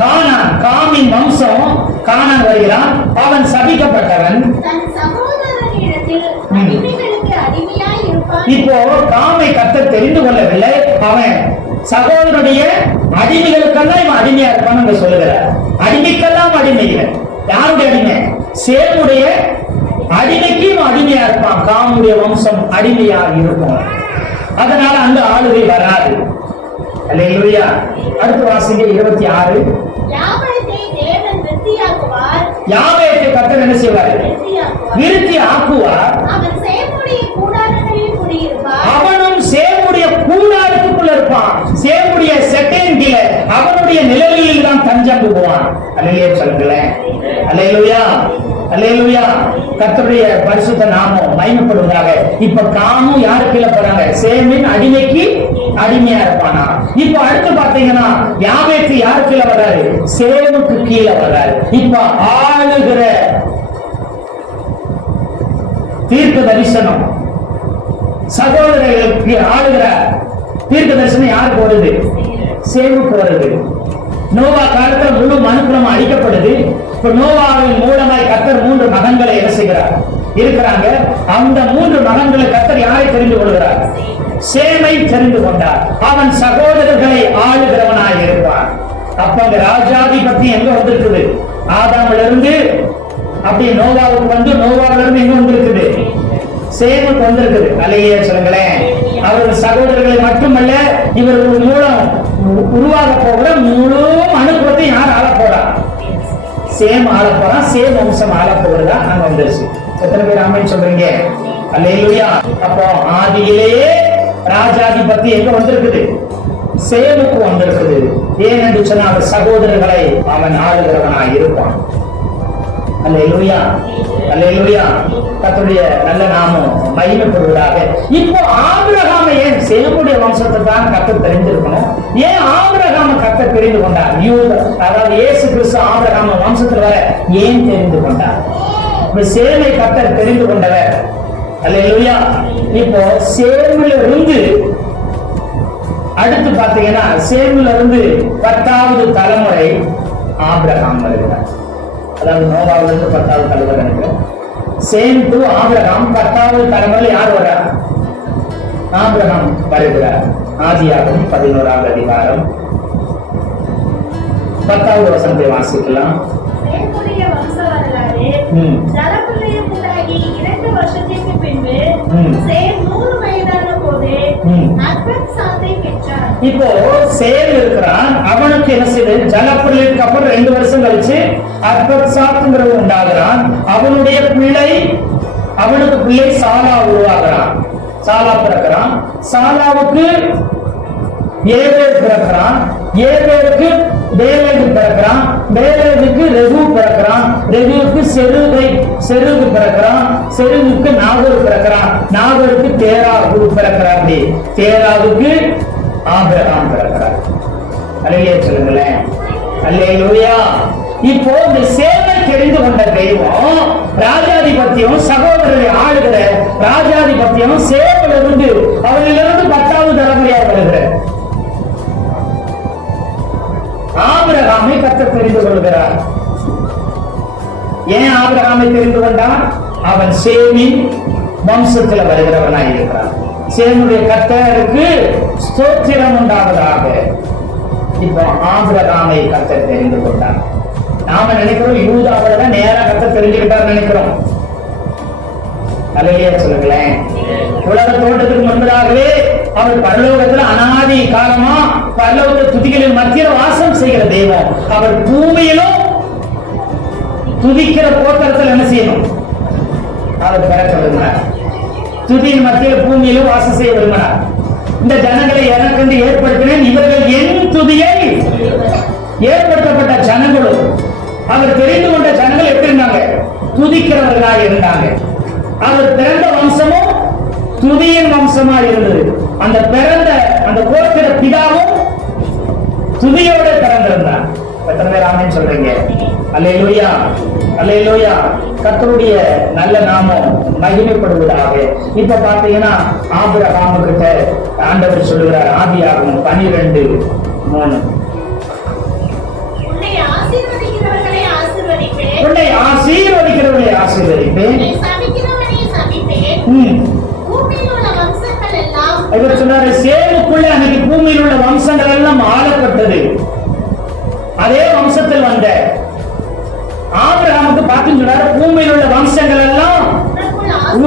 கானான், காமின் வம்சம், கானான் வருகிறான். அவன் சபிக்கப்பட்டவன். இப்போ காமை கர்த்தர் தெரிந்து கொள்ளவில்லை. அவன் சகோதரனுடைய அடிமைகளுக்கெல்லாம் இவன் அடிமையா இருப்பான்னு சொல்லுகிறார். அடிமைக்கெல்லாம் அடிமை இல்லை. யாருடைய அடிமை? சேமுடைய அடிமைக்கு இவன் அடிமையா இருப்பான். காமுடைய வம்சம் அடிமையா இருக்கும். அதனால அந்த ஆளுகை வராது. அல்லேலூயா. அடுத்து வாசிங்க 26. யாவேத்தை கர்த்தர் என்ன செய்வார்? விருத்தி ஆக்குவார். அவனும் சேமுடைய கூடாரத்துக்குள்ள இருப்பான். சேமுடைய செட்டையின் கீழே அவனுடைய நிழலில் தான் தஞ்சம் புகுவான். அல்லேலூயா சொல்லுங்களேன். அல்லேலூயா, அல்லேலூயா. கர்த்தருடைய பரிசுத்த நாமம் மகிமைப்படுவதாக. இப்ப காமும் யாரு கீழே போறாங்க? சேமின் அடிமைக்கு அடிமையா இருப்பானா. இப்ப அடுத்து பாத்தீங்கன்னா யாவேத்து யாரு கீழே வர்றாரு? சேமுக்கு கீழே வர்றாரு. இப்ப ஆளுகிற தீர்க்க தரிசனம், சகோதரர்களுக்கு ஆளுகிற தீர்க்க தரிசனம் யாருக்கு வருது? சேமுக்கு வருது. நோவா காலத்தில் முழு மனுக்குலம் அழிக்கப்படுது. இப்ப நோவாவின் மூலமாய் கர்த்தர் 3 மகன்களை என்ன செய்கிறார்? இருக்கிறாங்க. அந்த 3 மகன்களை கர்த்தர் யாரை தெரிந்து கொள்கிறார்? சேமை தெரிந்து கொண்டார். அவன் சகோதரர்களை ஆளுகிறவனாய் இருப்பான். அப்ப அந்த ராஜாதிபத்தி எங்க வந்திருக்குது? ஆதாமில இருந்து அப்படியே நோவாவுக்கு வந்து, நோவாவில இருந்து எங்க வந்திருக்குது? சேமுக்கு வந்திருக்குது. அல்லேலூயா சொல்லுங்களேன். அவர்கள் சகோதரர்களை மட்டுமல்ல, இவர்கள் மூலம் உருவாக போகிற முழு அனுபவத்தை யார் ஆள போறா? சேம் ஆள போறான். சேம் வம்சம் ஆள போகிறதா அங்க வந்துருச்சு. எத்தனை பேர் ஆமென் சொல்றீங்க? அல்லேலூயா. அப்போ ஆதியிலேயே ராஜாதிபத்தி எங்க வந்திருக்குது? சேமுக்கு வந்திருக்குது. ஏனென்று சொன்ன அவர் சகோதரர்களை அவன் ஆளுகிறவனாய் இருப்பான். அல்லேலூயா, அல்லேலூயா. கர்த்தருடைய நல்ல நாமம் மகிமைப்படுவதாக. இப்போ ஆபிரகாமை ஏன் சேமுடைய வம்சத்தை தான் கர்த்தர் தெரிஞ்சிருக்கணும்? ஏன் ஆபிரகாமை கர்த்தர் தெரிந்து கொண்டார்? அதாவது இயேசு கிறிஸ்து ஆபிரகாம வம்சத்துல வர ஏன் தெரிந்து கொண்டார்? சேமை கர்த்தர் தெரிந்து கொண்டவர். அல்லேலூயா. இப்போ சேமில இருந்து அடுத்து பாத்தீங்கன்னா, சேமில இருந்து 10வது தலைமுறை ஆபிரகாம் வருகிறார். அதாவது நோவாவில இருந்து 10வது தலைமுறை நினைக்கிறேன். சேம் டு ஆபிரகாம் 10வது தலைமுறை யார் வர்றா? ஆபிரகாம் வருகிறார். ஆதியாகமம் 11வது அதிகாரம் 10வது வசனத்தை வாசிக்கலாம். சேமுடைய வம்ச வரலாறு. ஜலப்பிரளயம் உண்டாகி 2 வருஷத்திற்கு பின்பு சேம் 100 வயதான போது அர்பக்சாத்தை பெற்றார். இப்போ சேம் இருக்கிறான். அவனுக்கு என்ன செய்யுது? ஜலப்பிரளயத்துக்கு அப்புறம் 2 வருஷம் கழிச்சு அர்பக்சாத்ங்கிறவன் உண்டாகிறான். அவனுக்கு பிள்ளை சாலா உருவாகிறான். சாலா பிறக்கிறான். சாலாவுக்கு ஏபேர் பிறக்கிறான். ஏபேருக்கு பேலேகு பிறக்கிறான். பேலேகுக்கு ரெகு பிறக்கிறான். ரெகுவுக்கு செருகு பிறக்கிறான். செருகுக்கு நாகூர் பிறக்கிறான். நாகூருக்கு தேராகு பிறக்கிறான். தேராவுக்கு ஆபிரகாம் பிறக்கிறார். அல்லேலூயா சொல்லுங்களேன். அல்லேலூயா. இப்போ இந்த சேமை தெரிந்து கொண்ட தெய்வம் ராஜாதிபத்தியம் சகோதரரை ஆளுகிற ராஜாதிபத்தியம் சேமில் இருந்து அவர்களிலிருந்து 10வது தலைமுறையாக வருகிறார். ஆபிரகாமை கர்த்தர் தெரிந்து கொள்கிறார். ஏன் ஆபிரகாமை தெரிந்து கொண்டார்? அவன் சேமின் வம்சத்தில் வருகிறவனாய் இருக்கிறான். சேமுடைய கர்த்தருக்கு ஸ்தோத்திரம் உண்டாவதாக. இப்போ ஆபிரகாமை கர்த்தர் தெரிந்து கொண்டார். நாம நினைக்கிறோம் யூதாவில நேரா கர்த்தர் தெரிஞ்சுக்கிட்டார் நினைக்கிறோம். அல்லேலூயா சொல்லுங்களேன். உலக தோட்டத்துக்கு முன்பதாகவே அவர் பரலோகத்துல அனாதி காலமா பரலோக துதிகளின் மத்தியில் வாசம் செய்கிற தெய்வம். அவர் பூமியிலும் துதிக்கிற போக்கத்தில் என்ன செய்யணும்? அவர் பிறக்க விரும்பினார். துதியின் மத்தியில் பூமியிலும் வாசம் செய்ய விரும்பினார். இந்த ஜனங்களை எனக்கென்று ஏற்படுத்தினேன், இவர்கள் என் துதியை ஏற்படுத்தப்பட்ட ஜனங்களும் அவர் தெரிந்து கொண்ட ஜனங்கள் எப்படி இருந்தாங்க? துதிக்கிறவர்களாக இருந்தாங்க. அவர் பிறந்த வம்சமும் துதியின் வம்சமா இருந்தது. அந்த பிறந்த அந்த கோத்திர பிதாவும் துதியோட பிறந்திருந்தார். எத்தனை பேர் ஆமென் சொல்றீங்க? அல்லேலூயா, அல்லேலூயா. கர்த்தருடைய நல்ல நாமம் மகிமைப்படுவதாக. இப்ப பாத்தீங்கன்னா ஆபிரகாம் கிட்ட ஆண்டவர் சொல்லுகிறார். ஆதியாகமம் 12:3 உன்னை ஆசீர்வதிக்கிறவர்களை ஆசீர்வதிப்பேன், உன்னை ஆசீர்வதிக்கிறவர்களை ஆசீர்வதிப்பேன், உன்னை சபிக்கிறவனை சபிப்பேன். பூமியில் உள்ள வம்சங்கள் எல்லாம் இவர் சொன்னாரு. சேமுக்குள்ள அன்னைக்கு பூமியில் உள்ள வம்சங்கள் எல்லாம் ஆளப்பட்டது. அதே வம்சத்தில் வந்த ஆபிரகாமுக்கு பார்த்து சொன்னாரு, பூமியில் உள்ள வம்சங்கள் எல்லாம்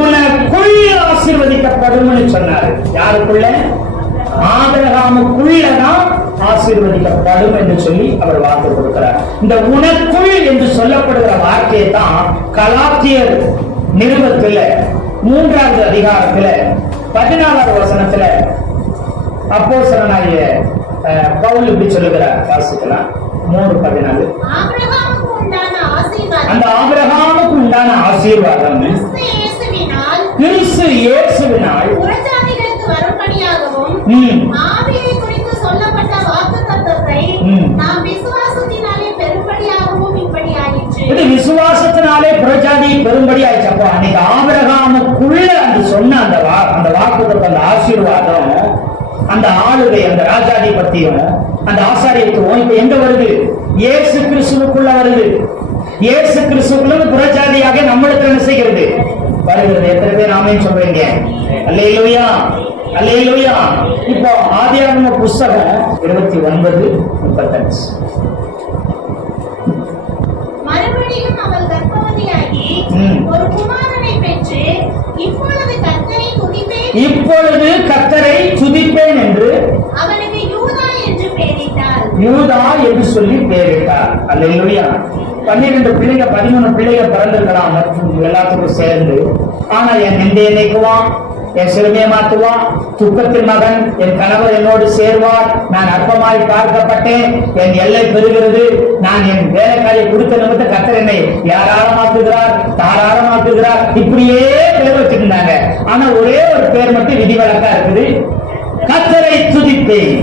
உனக்குள் ஆசீர்வதிக்கப்படும் சொன்னாரு. யாருக்குள்ள? ஆபிரகாமுக்குள்ளதான் ஆசீர்வதிக்கப்படும் என்று சொல்லி அவர் வாக்கு கொடுக்கிறார். இந்த உனக்குள் என்று சொல்லப்படுகிற வார்த்தையை தான் கலாத்தியர் நிருபத்துல 3வது அதிகாரத்துல 14வது வசனத்துல அப்போஸ்தலனாகிய பவுல் இப்படி சொல்லுகிறார். வாசிக்கலாம். 3:14. அந்த ஆபிரகாமுக்கு உண்டான ஆசீர்வாதம் கிறிஸ்து இயேசுவினால் புறஜாதிகளுக்கு வரும்படியாகவும் ஆவியை குறித்து சொல்லப்பட்ட வாக்குத்தத்தத்தை நாம் விசுவாசத்தினாலே பெரும்படியாகவும் இப்படி ஆயிற்று. இது விசுவாசத்தினாலே புறஜாதி பெரும்படி ஆயிடுச்சு. அப்போ அன்னைக்கு ஆபிரகாமுக்குள்ள அந்த சொன்ன அந்த வாக்குத்தத்தம், அந்த ஆசீர்வாதம், அந்த ஆளுகை, அந்த ராஜாதிபத்தியம், அந்த ஆசாரியத்துவம் இப்ப எங்க வருது? இயேசு கிறிஸ்துவுக்குள்ள வருது. இயேசு கிறிஸ்துவுக்குள்ள புறஜாதியாக நம்மளுக்கு என்ன செய்கிறது? வருகிறது. எத்தனை பேர் ஆமென் சொல்றீங்க? அல்லேலூயா, அல்லேலூயா. இப்போ ஆதியாகம புஸ்தகம் 29:35. மறுபடியும் அவள் கர்ப்பவதியாகி ஒரு குமாரனை பெற்று இப்பொழுது கர்த்தரை துதிப்பேன் இப்பொழுது கர்த்தரை துதிப்பேன் என்று அவனுக்கு யூதா என்று பெயரிட்டாள். யூதா என்று சொல்லி பெயரிட்டார். அல்லேலூயா. 12 பிள்ளைங்க 13 பிள்ளைங்க பிறந்திருக்கலாம் மற்றும் எல்லாத்துக்கும் சேர்ந்து. ஆனா என் நெஞ்சை நீக்குவான், என் சிறுமையை மாற்றுவான், துக்கத்தின் மகன் என் கணவர் என்னோடு சேர்வார், நான் அற்பமாய் பார்க்கப்பட்டேன், என் எல்லை பெறுகிறது, நான் என் வேலைக்காரியை கொடுத்த நிமித்த கர்த்தர் என்னை யாராரமாக்குகிறார், தாராளமாக்குகிறார், இப்படியே பேர் வச்சிருந்தாங்க. ஆனா ஒரே ஒரு பேர் மட்டும் விதிவிலக்கா இருக்குது, கர்த்தரை துதிப்பேன்.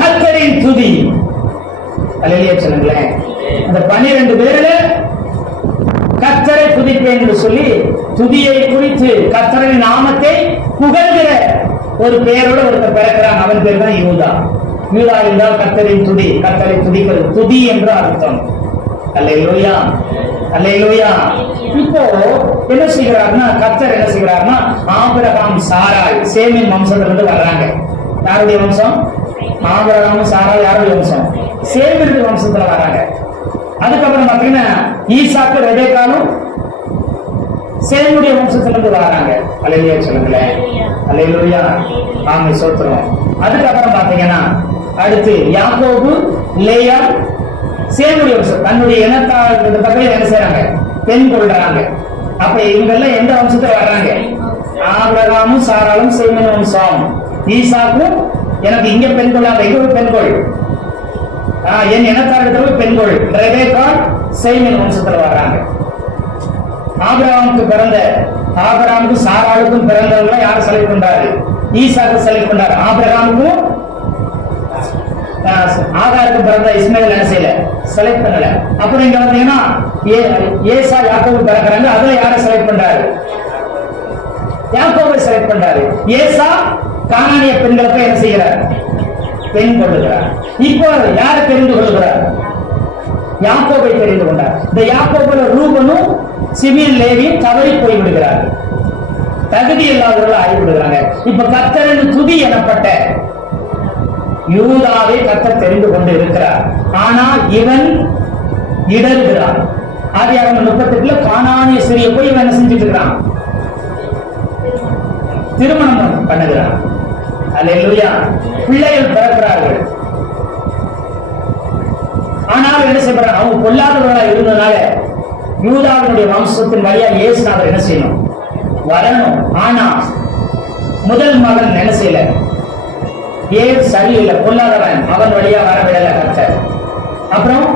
கர்த்தரின் துதி. அல்லேலூயா சொல்லுங்களேன். அந்த 12 பேர்ல கர்த்தரை துதிப்பேன் என்று சொல்லி துதியை குறித்து கர்த்தரின் நாமத்தை புகழ்கிற ஒரு பெயரோடு ஒருத்தர் பிறக்கிறான். அவன் பேர் தான் யூதா. யூதா என்றால் கர்த்தரின் துதி, கர்த்தரை துதிக்கிறது, துதி என்று அர்த்தம். அல்லேலூயா, அல்லேலூயா. இப்போ என்ன செய்கிறார்னா, கர்த்தர் என்ன செய்கிறார்னா, ஆபிரகாம் சாராய் சேமின் வம்சத்திலிருந்து வர்றாங்க. யாருடைய வம்சம்? ஆபிரகாம் சாராய் யாருடைய வம்சம்? சேமின் வம்சத்துல வர்றாங்க. அதுக்கப்புறம் பாத்தீங்கன்னா ஈசாக்கு ரெபேக்காலும் சேமுடைய வம்சத்திலிருந்து வராங்க. அல்லேலூயா சொல்லுங்களேன். அல்லேலூயா. ஆமென் ஸ்தோத்திரம். அதுக்கப்புறம் பாத்தீங்கன்னா அடுத்து யாக்கோபு லேயா சேமுடைய வம்சம் தன்னுடைய இனத்தார் பக்கம் என்ன செய்யறாங்க? பெண் கொள்றாங்க. அப்ப இவங்க எல்லாம் எந்த வம்சத்துல வர்றாங்க? ஆபிரகாமும் சாராலும் சேமின் வம்சம். ஈசாக்கும் எனக்கு இங்க பெண் கொள்ளாங்க, இங்க ஒரு பெண் கொள், என் இனத்தாரிடத்துல பெண்கள் ரெபேக்கா சேமின் வம்சத்துல வர்றாங்க. ஆபிரகாமுக்கு பிறந்த ஆபிரகாமுக்கும் சாராளுக்கும் பிறந்தவங்க யார் செலக்ட் பண்றாரு? ஈசாக்கு செலக்ட் பண்றாரு. ஆபிரகாமுக்கும் ஆகாருக்கு பிறந்த இஸ்மாயில் என்ன செய்யல? செலக்ட் பண்ணல. அப்புறம் இங்க வந்தீங்கன்னா ஏசா யாக்கோபு பிறக்கிறாங்க. அதுல யாரை செலக்ட் பண்றாரு? யாக்கோபை செலக்ட் பண்றாரு. ஏசா கானானிய பெண்களை போய் என்ன செய்கிறார்? பெண் கொள்ளுகிறார். இப்போ யாரை தெரிந்து கொள்ளுகிறார்? யாக்கோபை தெரிந்து கொண்டார். இந்த யாக்கோபுல ரூபனும் சிமியன் லேவியும் தவறி போய்விடுகிறார், தகுதி இல்லாதவர்கள் ஆகிவிடுகிறாங்க. இப்ப கர்த்தரின் துதி எனப்பட்ட யூதாவை கர்த்தர் தெரிந்து கொண்டு இருக்கிறார். ஆனால் இவன் இடறுகிறான். ஆதியாகமம் 38 கானானிய ஸ்திரியை போய் இவன் என்ன செஞ்சுட்டு இருக்கிறான்? திருமணம் பண்ணுகிறான். அல்லேலூயா. பிள்ளைகள் பிறக்கிறார்கள். ஆனால் என்ன செய்யறாங்க? அவங்க பொல்லாதவர்களா இருந்ததுனால யூதாவினுடைய வம்சத்தின் வழியா இயேசுநாதர் என்ன செய்யணும்? வரணும். ஆனா முதல் மகன் என்ன செய்யல? ஏன் சரியில்லை, பொல்லாதவன், அவன் வழியா வரவிடல கர்த்தர். அப்புறம்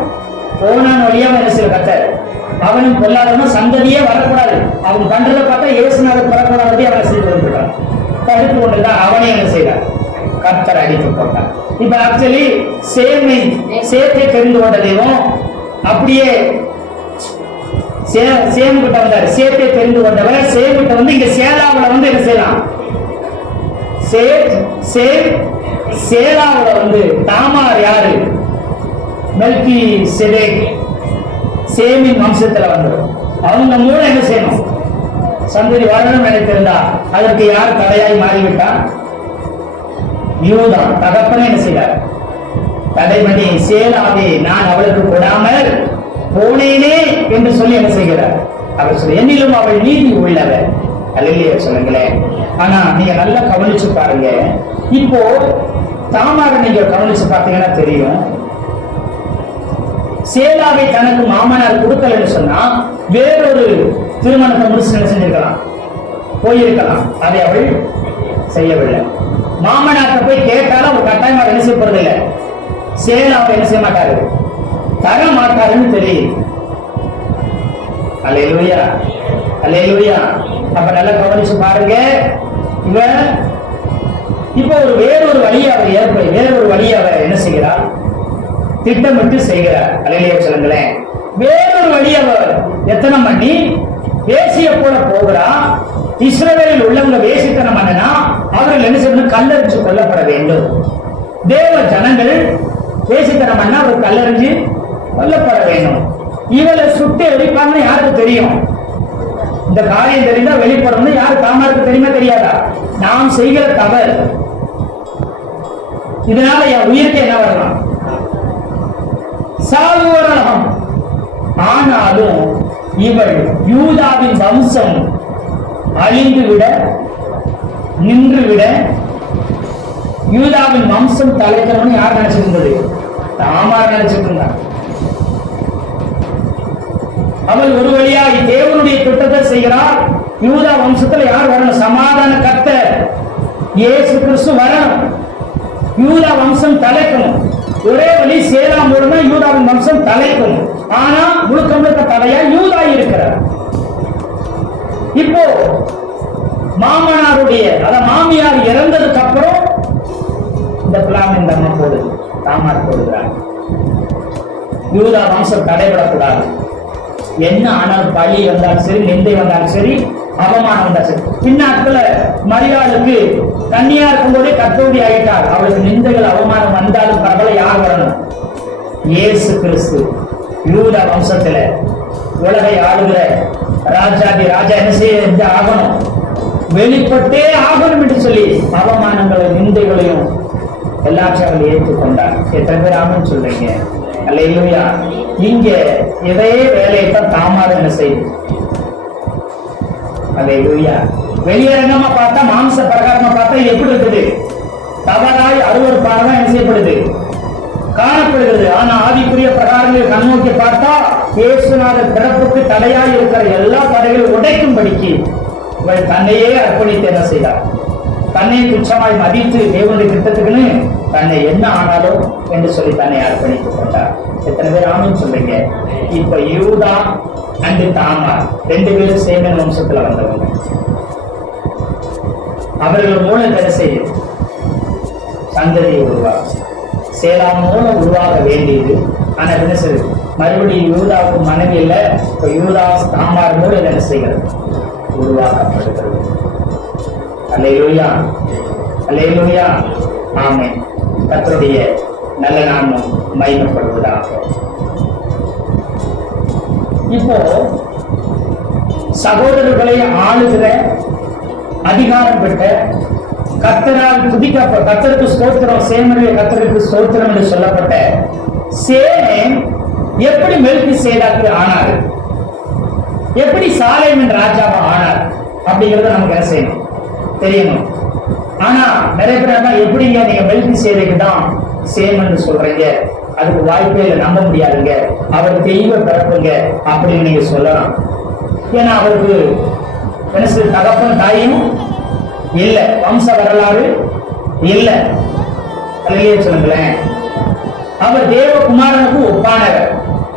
ஓனான் வழியா என்ன செய்யல கர்த்தர்? அவனும் பொல்லாதவனும் சந்ததியே வரக்கூடாது. அவன் பண்றதை பார்த்தா இயேசுநாதர் பெறக்கூடாது. அவனை செய்து கொண்டிருக்கான். தடுத்து கொண்டுதான் அவனே என்ன செய்தார்? கர்த்தர் அடித்து போட்டார். இப்ப ஆக்சுவலி சேத்தை தெரிந்து கொண்ட தெய்வம் அப்படியே சேம் கிட்ட வந்தார். சேத்தை தெரிந்து கொண்டவர் சேம் கிட்ட வந்து இங்க சேலாவுல வந்து என்ன செய்யலாம்? சேலாவுல வந்து தாமார் யாரு? மெல்கி செதேக் சேமின் வம்சத்துல வந்துடும். அவங்க மூலம் என்ன செய்யணும்? சந்ததி வரணும் நினைத்திருந்தா அதற்கு யார் தடையாய் மாறிவிட்டார்? யூதா. தகப்பனே என்ன செய்தார்? தடை பண்ணி சேலாவே நான் அவளுக்கு கொடாமல் போனேனே என்று சொல்லி என்ன செய்கிறார்? அவர் சொல்லி என்னிலும் அவள் நீதி உள்ளவர். அல்லேலூயா சொல்லுங்களேன். ஆனா நீங்க நல்லா கவனிச்சு பாருங்க. இப்போ தாமாரை நீங்க கவனிச்சு பார்த்தீங்கன்னா தெரியும். சேலாவை தனக்கு மாமனார் கொடுக்கலன்னு சொன்னா வேறொரு திருமணத்தை முடிச்சு என்ன செஞ்சிருக்கலாம்? போயிருக்கலாம். அதை அவள் செய்யவில்லை. மாமனார்ட்ட போய் கேட்டாலும் அவர் கட்டாயமா என்ன செய்ய போறது இல்லை. சேலாவை என்ன செய்ய மாட்டாரு? தர மாட்டாருன்னு தெரியும். அல்லேலூயா, அல்லேலூயா. அப்ப நல்லா கவனிச்சு பாருங்க. இவன் இப்போ வேறொரு வழியை அவர் என்ன செய்கிறார்? திட்டமிட்டு செய்கிறார். அல்லேலூயா சொல்லுங்களேன். வேறொரு வழி அவர் எத்தனை பண்ணி வேசிய போல போகிறா. இஸ்ரவேலில் உள்ளவங்க வேசித்தனம் பண்ணனா அவர்கள் என்ன செய்யணும்? கல்லறிஞ்சு கொல்லப்பட வேண்டும். தேவ ஜனங்கள் வேசித்தனம் பண்ணா அவர் கல்லறிஞ்சு கொல்லப்பட வேண்டும். இவளை சுட்டு எரிப்பாங்கன்னு யாருக்கு தெரியும்? இந்த காரியம் தெரிந்தா வெளிப்படும் யாரு? தாமாருக்கு தெரியுமா தெரியாதா? நாம் செய்கிற தவறு இதனால என் உயிருக்கு என்ன வரலாம்? சாவு வரலாம். ஆனாலும் இவள் யூதாவின் வம்சம் அழிந்து விட நின்று விட யூதாவின் வம்சம் தலைக்கணும்னு யார் நினைச்சிருந்தது? தாமார் நினைச்சிட்டு இருந்தார். அவள் ஒரு வழியாய் தேவனுடைய திட்டத்தை செய்கிறார். யூதா வம்சத்துல யார் வரணும்? சமாதான கர்த்தர் இயேசு கிறிஸ்து வரணும். யூதா வம்சம் தலைக்கணும். ஒரே வழி சேலாம் மூலமா யூதாவின் வம்சம் தலைக்கணும். ஆனா முழுக்க முழுக்க தடையா யூதா இருக்கிறார். இப்போ மாமனாருடைய மாமியார் இறந்ததுக்கு அப்புறம் இந்த பிளான் இந்த அம்மா போடுது, தாமார் போடுகிறார். யூதா வம்சம் தடைபடக்கூடாது. என்ன ஆனாலும் பழி வந்தாலும் சரி, நிந்தை வந்தாலும் சரி, அவமானம் வந்தாலும் சரி. பின்னாட்கள மரியாளுக்கு கன்னியா இருக்கும் போதே கத்தோடி ஆயிட்டார். அவளுக்கு நிந்தைகள் அவமானம் வந்தாலும் பரவாயில்ல, யார் வரணும்? இயேசு கிறிஸ்து யூதா வம்சத்துல உலகை ஆளுகிற ராஜாதி ராஜா என்ன செய்ய ஆகணும்? வெளிப்பட்டே ஆகணும் என்று சொல்லி அவமானங்களையும் நிந்தைகளையும் எல்லாற்றையும் ஏற்றுக்கொண்டார். எத்தனை பேர் ஆகணும்னு சொல்றீங்க? அல்லேலூயா. இங்க இதே வேலையை தான் தாமார் என்ன செய்யுது? அல்லேலூயா. வெளியரங்கமா பார்த்தா, மாம்ச பிரகாரமா பார்த்தா இது எப்படி இருக்குது? தவறாய் அருவருப்பானதான் என்ன செய்யப்படுது? காணப்படுகிறது. ஆனா ஆவிக்குரிய பிரகாரங்கள் கண்ணோக்கி பார்த்தா இயேசுநாதர் பிறப்புக்கு தடையாய் இருக்கிற எல்லா தடைகளும் உடைக்கும்படிக்கு இவள் தன்னையே அர்ப்பணித்து என்ன செய்தார்? தன்னை துச்சமாய் மதித்து தேவனுடைய திட்டத்துக்குன்னு தன்னை என்ன ஆனாலும் என்று சொல்லி தன்னை அர்ப்பணித்துக் கொண்டார். எத்தனை பேர் ஆமென் சொல்றீங்க? இப்ப யூதா அண்ட் தாமார் ரெண்டு பேரும் சேமன் வம்சத்துல வந்தவங்க. அவர்கள் மூலம் என்ன செய்யுது? சந்ததியை உருவாகும். சேலாம் மூலம் உருவாக வேண்டியது. ஆனா என்ன செய்யுது? மறுபடியும் யூதாவுக்கு மனைவி இல்ல, இப்ப யூதா தாமார் மூலம் என்ன செய்கிறது? உருவாக்கப்படுகிறது. அல்லேலூயா, அல்லேலூயா, ஆமென். கர்த்தருடைய நல்ல நாமம் மகிமைப்படுவதாக. இப்போ சகோதரர்களை ஆளுகிற அதிகாரம் பெற்ற கர்த்தரால் துதிக்கப்பட்ட, கர்த்தருக்கு ஸ்தோத்திரம், சேமனுடைய கர்த்தருக்கு ஸ்தோத்திரம் என்று சொல்லப்பட்ட சேம் எப்படி மெல்கிசேதேக்கு ஆனார்? எப்படி சாலேமின் ராஜாவா ஆனார்? அப்படிங்கறத நமக்கு என்ன செய்யணும்? தெரியணும். ஆனா நிறைய பேர் எப்படிங்க நீங்க மெல்கிசேதேக்கு தான் சேமன்னு சொல்றீங்க? அதுக்கு வாய்ப்பே இல்லை, நம்ப முடியாதுங்க. அவர் தெய்வ பிறப்புங்க அப்படின்னு நீங்க சொல்லலாம். ஏன்னா அவருக்கு என்ன செய்ய தகப்பன் தாயும் இல்ல, வம்ச வரலாறு இல்ல. அல்லையே சொல்லுங்களேன். அவர் தேவகுமாரனுக்கு ஒப்பானவர்.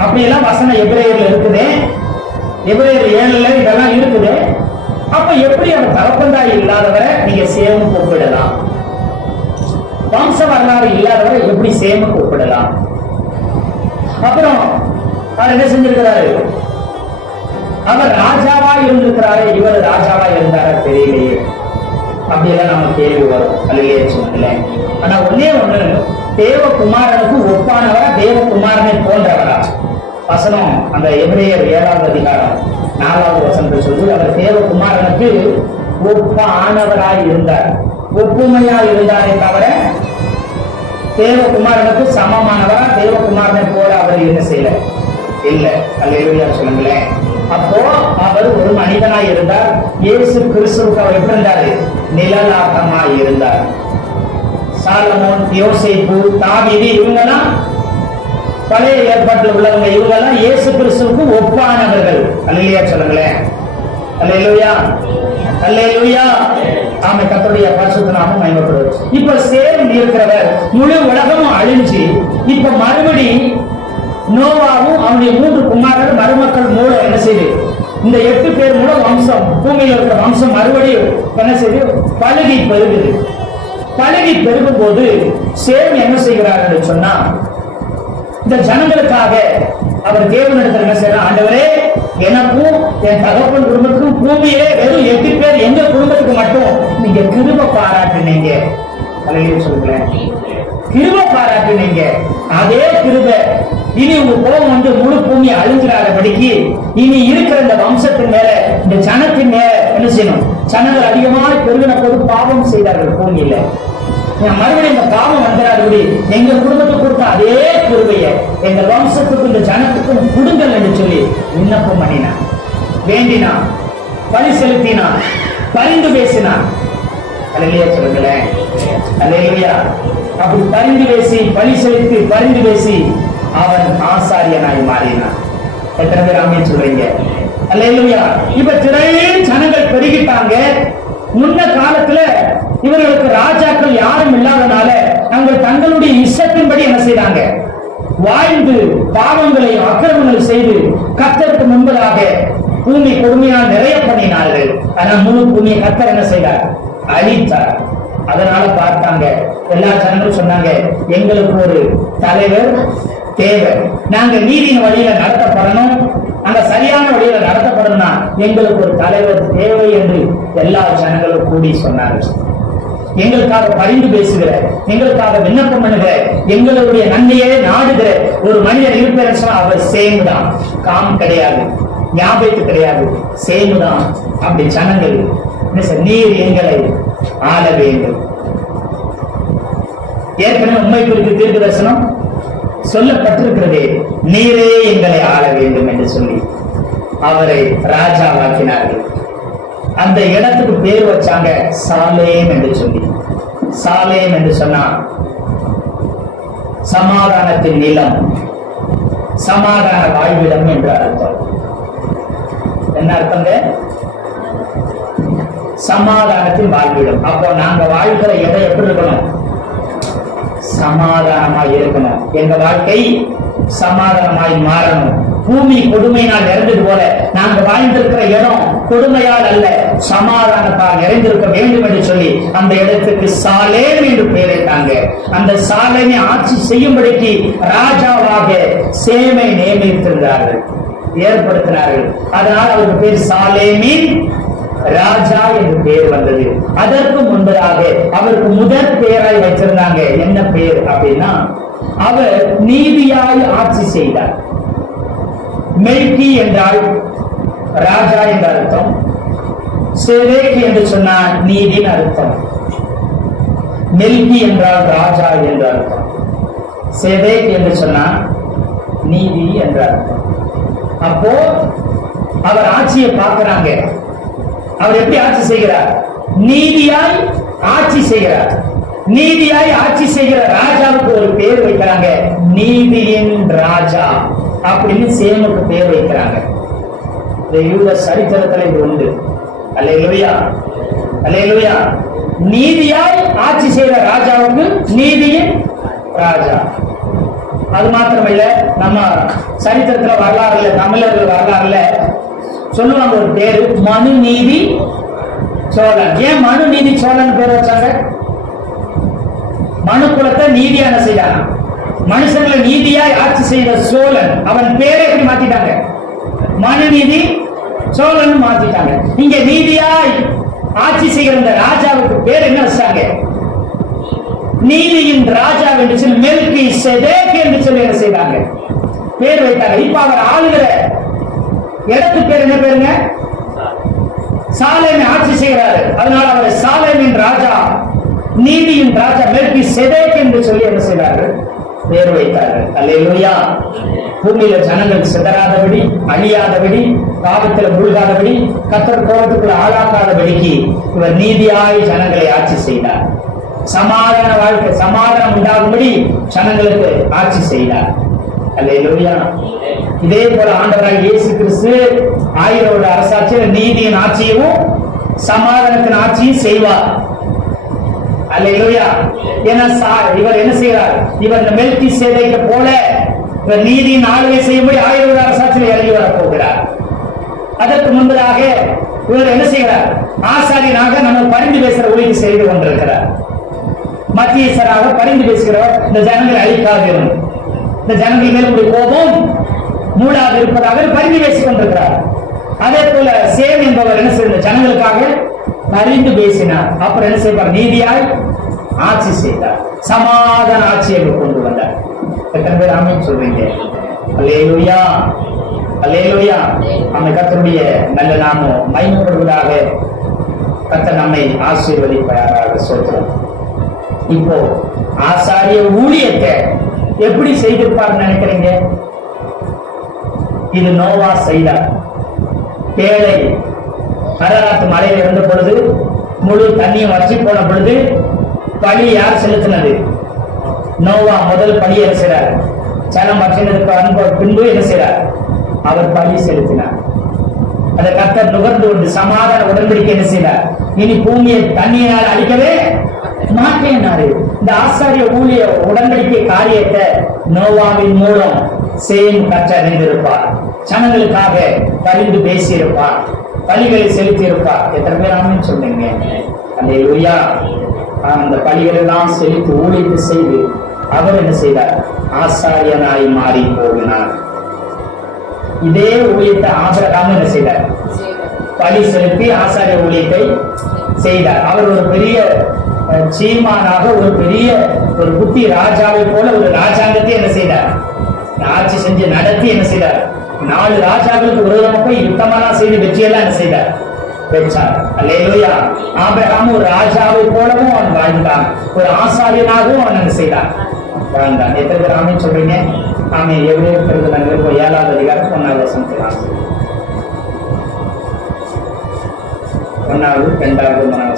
அப்படியெல்லாம் வசனம் எபிரேயர்ல இருக்குது. எபிரேயர் 7ல இதெல்லாம் இருக்குது. அப்ப எப்படி அவர் தகப்பந்தாய் இல்லாதவரை நீங்க சேமுக்கு ஒப்பிடலாம்? வம்ச வரலாறு இல்லாதவரை எப்படி சேமுக்கு ஒப்பிடலாம்? அப்புறம் அவர் என்ன செஞ்சிருக்கிறாரு? அவர் ராஜாவா இருந்திருக்கிறாரு, இவர் ராஜாவா இருந்தாரா தெரியலையே. அப்படியெல்லாம் நம்ம கேள்வி வரும். அல்லையே சொல்லுங்களே. ஆனா ஒன்னே ஒண்ணு, தேவகுமாரனுக்கு ஒப்பானவரா, தேவகுமாரனை போன்றவரா? வசனம் அந்த எபிரேயர் 7வது அதிகாரம் 4வது வசனத்தை சொல்லி, அவர் தேவகுமாரனுக்கு ஒப்பானவராய் இருந்தார், ஒப்புமையாய் இருந்தாரே தவிர தேவகுமாரனுக்கு சமமானவரா, தேவகுமாரனை போல அவர் என்ன செய்யல இல்ல. அல்லேலூயா சொல்லுங்களேன். அப்போ அவர் ஒரு மனிதனாய் இருந்தார். இயேசு கிறிஸ்துவுக்கு அவர் எப்படி இருந்தாரு? நிழலாட்டமாய் இருந்தார். சாலமோன், யோசேப்பு, தாவீது இவங்கெல்லாம் பழைய ஏற்பாட்டில் உள்ளவங்க. இவங்கெல்லாம் இயேசு கிறிஸ்துவுக்கு ஒப்பானவர்கள். அல்லேலூயா சொல்லுங்களேன். அல்லேலூயா, அல்லேலூயா. ஆமை. கர்த்தருடைய பரிசுத்த நாமம் மகிமைப்படுவது. இப்ப சேம் இருக்கிறவர் முழு உலகமும் அழிஞ்சு இப்ப மறுபடி நோவாவும் அவனுடைய 3 குமாரர்கள் மருமக்கள் மூலம் என்ன செய்து இந்த 8 பேர் மூலம் வம்சம், பூமியில் இருக்கிற வம்சம் மறுபடியும் என்ன செய்து பழுகி பெருகுது. பழுகி பெருகும் போது சேம் என்ன செய்கிறார் என்று சொன்னா, இந்த ஜனங்களுக்காக அவர் தேவனிடத்தில் என்ன செய்யறார்? ஆண்டவரே, எனக்கும் என் தகப்பன் குடும்பத்துக்கும் பூமியிலே வெறும் 8 பேர், எங்க குடும்பத்துக்கு மட்டும் நீங்க கிருபை பாராட்டுனீங்க. அல்லேலூயா சொல்லுங்களேன். கிருபை பாராட்டுனீங்க. அதே கிருபை இனி உங்க கோபம் வந்து முழு பூமி அழிஞ்சிடாதபடிக்கு இனி இருக்கிற இந்த வம்சத்தின் மேல, இந்த ஜனத்தின் மேல என்ன செய்யணும்? ஜனங்கள் அதிகமாக பெருகின போது பாவம் செய்தார்கள் பூமியில. மறுபடியும் இந்த பாவம் வந்துடாதபடி எங்க குடும்பத்துக்கு கொடுத்த அதே கிருபையை எங்க வம்சத்துக்கும் இந்த ஜனத்துக்கும் கொடுங்கள் என்று சொல்லி விண்ணப்பம் பண்ணினான், வேண்டினான், பலி செலுத்தினான். பரிந்து பேசினான். அல்லேலூயா சொல்லுங்களேன். அல்லேலூயா. அப்படி பரிந்து பேசி, பலி செலுத்தி பரிந்து பேசி அவன் ஆசாரியனாய் மாறினான். எத்தனை பேர் ஆமென் சொல்றீங்க? அல்லேலூயா. இப்ப திரையே ஜனங்கள் பெருகிட்டாங்க. முன்ன காலத்துல இவர்களுக்கு ராஜாக்கள் யாரும் இல்லாதனால அவங்க தங்களுடைய இஷ்டத்தின்படி என்ன செய்தாங்க? வாழ்ந்து பாவங்களை அக்கிரமங்களை செய்து கர்த்தருக்கு முன்பதாக பூமி கொடுமையால் நிறைய பண்ணினார்கள். ஆனா முழு பூமியை கர்த்தர் என்ன செய்தார்? அழித்தார். அதனால பார்த்தாங்க, எல்லா ஜனங்களும் சொன்னாங்க, எங்களுக்கு ஒரு தலைவர் தேவை. நாங்க நீதியின் வழியில நடத்தப்படணும், அந்த சரியான வழியில நடத்தப்படணும்னா எங்களுக்கு ஒரு தலைவர் தேவை என்று எல்லா ஜனங்களும் கூடி சொன்னார்கள். எங்களுக்காக பரிந்து பேசுகிற, எங்களுக்காக விண்ணப்பம் பண்ணுகிற, எங்களுடைய நன்மையை நாடுகிற ஒரு மனிதர் இருப்பார். அவர் சேமுதான், காம் கிடையாது, ஞாபகத்து கிடையாது, சேமுதான். அப்படி ஜனங்கள் நீர் எங்களை ஆள வேண்டும். ஏற்கனவே உண்மை குறித்து தீர்க்க தரிசனம் சொல்லப்பட்டிருக்கிறதே, நீரே எங்களை ஆள வேண்டும் என்று சொல்லி அவரை ராஜாவாக்கினார்கள். அந்த இடத்துக்கு பேர் வச்சாங்க சாலேம் என்று சொல்லி. சாலேம் என்று சொன்னா சமாதானத்தின் நிலம், சமாதான வாழ்விடம் என்று அர்த்தம். என்ன அர்த்தங்க? சமாதானத்தின் வாழ்விடம். அப்போ நாங்க வாழ்கிற இடம் எப்படி இருக்கணும்? சமாதானமாய் இருக்கணும். எங்க வாழ்க்கை சமாதானமாய் மாறணும். பூமி கொடுமையினால் நிறைந்தது போல நாங்க வாழ்ந்திருக்கிற இடம் கொடுமையால் அல்ல, சமாதானத்தால் நிறைந்திருக்க வேண்டும் என்று சொல்லி அந்த இடத்துக்கு சாலேம் என்று பெயரிட்டாங்க. அந்த சாலேமை ஆட்சி செய்யும்படிக்கு ராஜாவாக சேமை நியமித்திருந்தார்கள், ஏற்படுத்தினார்கள். அதனால் அவருக்கு பேர் சாலேமின் ராஜா என்று பெயர் வந்தது. அதற்கு முன்பதாக அவருக்கு முதற் பெயராய் வச்சிருந்தாங்க. என்ன பெயர் அப்படின்னா, அவர் நீதியாய் ஆட்சி செய்தார். மெல்கி என்றால் ராஜா என்ற அர்த்தம். சேதேக் என்று சொன்னால் நீதியின் அர்த்தம். மெல்கி என்றால் ராஜா என்ற அர்த்தம். சேதேக் என்று சொன்னால் நீதி என்ற அர்த்தம். அப்போ அவர் ஆட்சியை பார்க்கிறாங்க. அவர் எப்படி ஆட்சி செய்கிறார்? நீதியாய் ஆட்சி செய்கிறார். நீதியாய் ஆட்சி செய்கிற ராஜாவுக்கு ஒரு பேர் வைக்கிறாங்க, நீதியின் ராஜா அப்படின்னு சேமுக்கு பேர் வைக்கிறாங்க. யூத சரித்திரத்தில் இது உண்டு. அல்லேலூயா, அல்லேலூயா. நீதியாய் ஆட்சி செய்கிற ராஜாவுக்கு நீதியின் ராஜா. அது மாத்திரமில்ல, நம்ம சரித்திரத்துல வரலாறுல, தமிழர்கள் வரலாறுல சொல்லுவாங்க ஒரு பேரு, மனு நீதி சோழன். ஏன் மனு நீதி சோழன் பேர் வச்சாங்க? மனு குலத்தை நீதியான செய்தாங்க. மனுஷங்களை நீதியாய் ஆட்சி செய்த சோழன், அவன் பேரை எப்படி மாத்திட்டாங்க? மனு நீதி சோழன் மாத்திட்டாங்க. இங்க நீதியாய் ஆட்சி செய்கிற இந்த ராஜாவுக்கு பேர் என்ன வச்சாங்க? நீதியின் ராஜா என்று சொல்லி மெல்கி சேதேக் என்று சொல்லி என்ன செய்தாங்க? பேர் வைத்தாங்க. இப்ப அவர் ஆளுகிற இடத்து பேர் என்ன பேருங்க? சாலேமை ஆட்சி செய்கிறாரு. அதனால அவர் சாலேமின் ராஜா, நீதியின் ராஜா மெல்கி சேதேக் என்று சொல்லி என்ன செய்தார்கள்? பேர் வைத்தார்கள். அல்லேலூயா. பூமியில ஜனங்கள் சிதறாதபடி, அழியாதபடி, பாவத்தில் மூழ்காதபடி, கர்த்தர் கோபத்துக்குள்ள ஆளாக்காதபடிக்கு இவர் நீதியாய் ஜனங்களை ஆட்சி செய்தார். சமாதான வாழ்க்கை, சமாதானம் உண்டாகும்படி ஜனங்களுக்கு ஆட்சி செய்தார். அல்லேலூயா. இதே போல ஆண்டவராகிய இயேசு கிறிஸ்து 1000 வருட அரசாட்சியில் நீதியின் ஆட்சியும் சமாதானத்தின் ஆட்சியும் செய்வார். அல்லேலூயா. ஏன்னா இவர் என்ன செய்கிறார்? இவர் இந்த மெல்கி சேதேக்கை போல இவர் நீதியின் ஆளுகை செய்யும்படி 1000 வருட அரசாட்சியில் இறங்கி வரப் போகிறார். அதற்கு முன்பதாக இவர் என்ன செய்கிறார்? ஆசாரியனாக நம்ம பரிந்து பேசுற ஊழியத்தை செய்து கொண்டிருக்கிறார். மத்தியஸ்தராக பரிந்து பேசுகிறவர் இந்த ஜனங்களை அழிக்காதிரும், இந்த ஜனங்கள் மேல் கோபம் மூடாது இருப்பதாக பரிந்து பேசிக் கொண்டிருக்கிறார். அதே போல சேம் என்பவர் என்ன செய்த ஜனங்களுக்காக பரிந்து பேசினார். அப்புறம் என்ன செய்வார்? நீதியாய் ஆட்சி செய்தார், சமாதான ஆட்சியை கொண்டு வந்தார். எத்தனை பேர் ஆமென் சொல்றீங்க? அல்லேலூயா, அல்லேலூயா. நம்ம கர்த்தருடைய நல்ல நாமம் மகிமைப்படுவதாக. கர்த்தர் நம்மை ஆசீர்வதிப்பாராக. சொல்றோம். இப்போ ஆசாரிய ஊழியத்தை எப்படி செய்திருப்பார் நினைக்கிறீங்க? இது நோவா செய்தார். பேழை அரராத்து மலையில் இருந்த பொழுது முழு தண்ணியும் வற்றி போன பொழுது பலி யார் செலுத்தினது? நோவா முதல் பலி என்ன செய்றார்? சனம் வற்றினதுக்கு பின்பு என்ன செய்றார்? அவர் பலி செலுத்தினார். அதை கர்த்தர் நுகர்ந்து கொண்டு சமாதான உடன்படிக்கை என்ன செய்தார்? இனி பூமியை தண்ணியினால் அழிக்கவே மாட்டேனாரு. இந்த ஆசாரிய ஊழிய உடன்படிக்கை காரியத்தை நோவாவின் மூலம் சேம் கற்றறிந்திருப்பார். ஜனங்களுக்காக பரிந்து பேசியிருப்பார், பலிகளை செலுத்தி இருப்பார். எத்தனை பேர் ஆமென் சொன்னீங்க? அல்லேலூயா. அந்த பலிகள் எல்லாம் செலுத்தி ஊழியத்தை செய்து அவர் என்ன செய்தார்? ஆசாரியனாய் மாறி போகிறார். இதே ஊழியத்தை ஆபிரகாம் என்ன செய்தார்? பலி செலுத்தி ஆசாரிய ஊழியத்தை செய்தார். அவர் ஒரு பெரிய சீமானாக, ஒரு பெரிய ஒரு புத்தி ராஜாவை போல ஒரு ராஜாங்கத்தை என்ன செய்தார்? ஆட்சி செஞ்சு நடத்தி என்ன செய்தார்? 4 ராஜாக்களுக்கு விரோதமாக போய் யுத்தமெல்லாம் செய்து வெற்றியெல்லாம் என்ன செய்தார்? பெற்றார். அல்லேலூயா. ஆபிரகாம் ஒரு ராஜாவை போலவும் அவன் வாழ்ந்தான், ஒரு ஆசாரியனாகவும் அவன் என்ன செய்தான்? வாழ்ந்தான். எத்தனை பேர் ஆமென் சொல்றீங்க? ஆமென். எவ்வளவு பிறகு நாங்கள் 7வது அதிகாரம் 1வது வசனத்தை வாசிக்கிறோம். 1வது 2வது 3வது.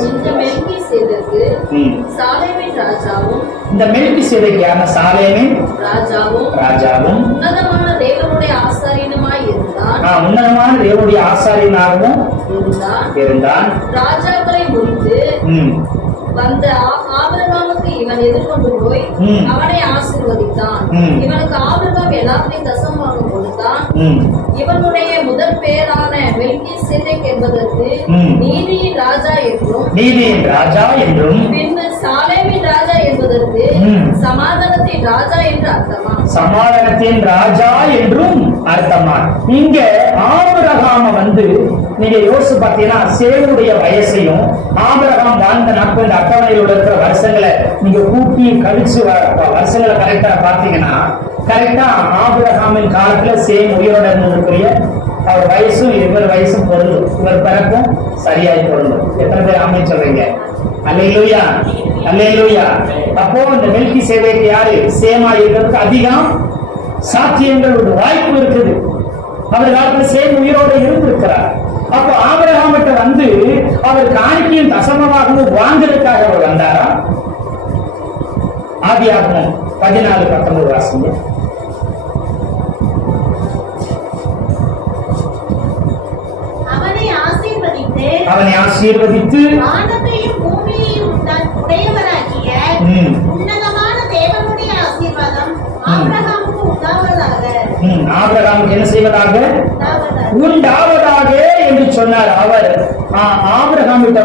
இந்த மெல்கிசேதேக்கு யாருன்னா? சாலேமின் ராஜாவும் உன்னதமான தேவனுடைய ஆசாரியனுமாய் இருந்தான். உன்னதமான தேவனுடைய ஆசாரியனாகவும் இருந்தான். ராஜாக்களை முடித்து வந்த ஆபிரகாமுக்கு இவன் எதிர்கொண்டு போய் அவனை ஆசீர்வதித்தான். இவனுக்கு ஆபிரகாம் எல்லாத்தையும் தசமபாகம் கொடுத்தான். இவனுடைய முதல் பேரான மெல்கிசேதேக் என்பதற்கு நீதியின் ராஜா என்றும் பின்பு சாலேமின் ராஜா என்பதற்கு சமாதானத்தின் ராஜா என்று அர்த்தமா? சமாதானத்தின் ராஜா என்றும் அர்த்தமா? இங்க ஆபிரகாம நீங்க யோசிச்சு பார்த்தீங்கன்னா சேருடைய வயசையும் ஆபிரகாம் வாழ்ந்த நாட்கள் அட்டவணையில் இருக்கிற வருஷங்களை நீங்க கூட்டி கழிச்சு வருஷங்களை கரெக்டா பாத்தீங்கன்னா கரெக்டா ஆபிரகாமின் காலத்துல சேம் உயிரோட இருந்திருக்கிற அவர் வயசும் இவர் வயசும் பொருந்தும், இவர் பிறப்பும் சரியாய் பொருந்தும். எத்தனை பேர் ஆமென் சொல்றீங்க? அல்லேலூயா, அல்லேலூயா. அப்போ இந்த மெல்கிசேதேக்கு யாரு? சேமா இருக்கிறதுக்கு அதிகம் சாத்தியங்கள் ஒரு வாய்ப்பு இருக்குது. அவர் காலத்துல சேம் உயிரோட இருந்திருக்கிறார். அப்போ ஆபிரகாமிட்ட அவர் காணிக்கையும் தசமமாகவும் வாங்குறதுக்காக அவர் வந்தாரா? ஆதியாகமம் 14:19 வாசிங்க. அவனை ஆசீர்வதித்து வானத்தையும் பூமியையும் உடையவராகிய உன்னதமான தேவனுடைய ஆசீர்வாதம் ஆபிரகாமுக்கு உண்டாவதாக. ஆபிரகாமுக்கு என்ன செய்வதாக? உண்டாவதாக என்று சொன்னார். அவர் ஆபிரகாமிட்ட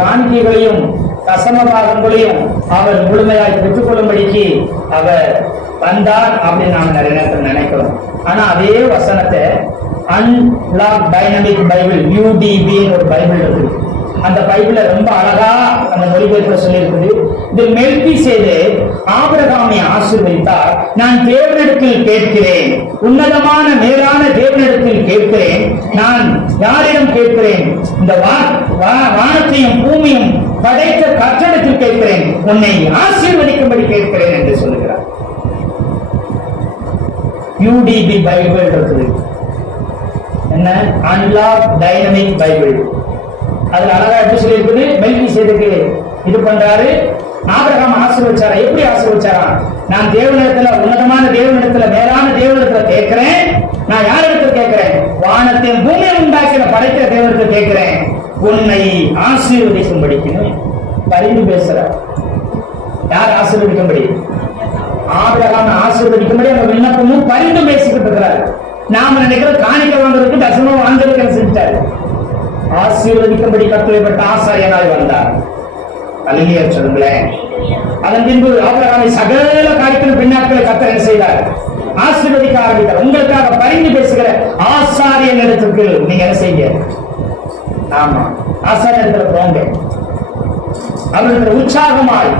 காணிக்கைகளையும் தசமபாகங்களையும் அவர் முழுமையாக பெற்றுக்கொள்ளும்படிக்கு அவர் வந்தார் அப்படின்னு நாம நிறைய நேரத்தில் நினைக்கிறோம். ஆனா அதே வசனத்தை அன்லாக் டைனமிக் பைபிள் UDB ஒரு பைபிள் இருக்கு. அந்த பைபிள ரொம்ப அழகா அந்த மொழிபெயர்ப்பு சொல்லியிருக்குது. இந்த மெல்கிசேதேக் ஆபிரகாமை ஆசீர்வதித்தார். நான் தேவனிடத்தில் கேட்கிறேன், உன்னதமான மேலான தேவனிடத்தில் கேட்கிறேன். நான் யாரிடம் கேட்கிறேன்? இந்த வானத்தையும் பூமியும் படைத்த கர்த்தரிடத்தில் கேட்கிறேன், உன்னை ஆசீர்வதிக்கும்படி கேட்கிறேன் என்று சொல்லுகிறார். UDB பைபிள் இருக்குது. என்ன? Unlock dynamic Bible. அதுல அழகா எப்படி சொல்லி இருக்குது? மெல்கிசேதேக்கு இது பண்றாரு, ஆபிரகாம் ஆசீர்வதிச்சாரா? எப்படி ஆசீர்வதிச்சாரா? நான் தேவனிடத்துல, உன்னதமான தேவனிடத்துல, மேலான தேவனிடத்துல கேட்கிறேன். நான் யாரிடத்துல கேட்கிறேன்? வானத்தையும் பூமியை உண்டாக்கின படைக்கிற தேவனிடத்துல கேட்கிறேன், உன்னை ஆசீர்வதிக்கும்படிக்கு பரிந்து பேசுற. யார் ஆசீர்வதிக்கும்படி? ஆபிரகாம் ஆசீர்வதிக்கும்படி அந்த விண்ணப்பமும் பரிந்து பேசிக்கிட்டு இருக்கிறார். நாம நினைக்கிற காணிக்க வாங்குறதுக்கு தசமம் வாங்குறதுக்கு செஞ்சாரு. ஆசீர்வதிக்கும்படி கட்டளைப்பட்ட ஆசாரியனாய் வந்தார். அல்லேலூயா சொல்லுங்களேன். அதன் பின்பு ஆபிரகாமை சகல காரியத்தின் பின்னாட்களை கர்த்தர் என்ன செய்தார்? ஆசீர்வதிக்க ஆரம்பித்தார். உங்களுக்காக பரிந்து பேசுகிற ஆசாரியன் இடத்துக்கு நீங்க என்ன செய்ய? ஆமா, ஆசாரியத்துல போங்க. அவர்களுக்கு உற்சாகமாய்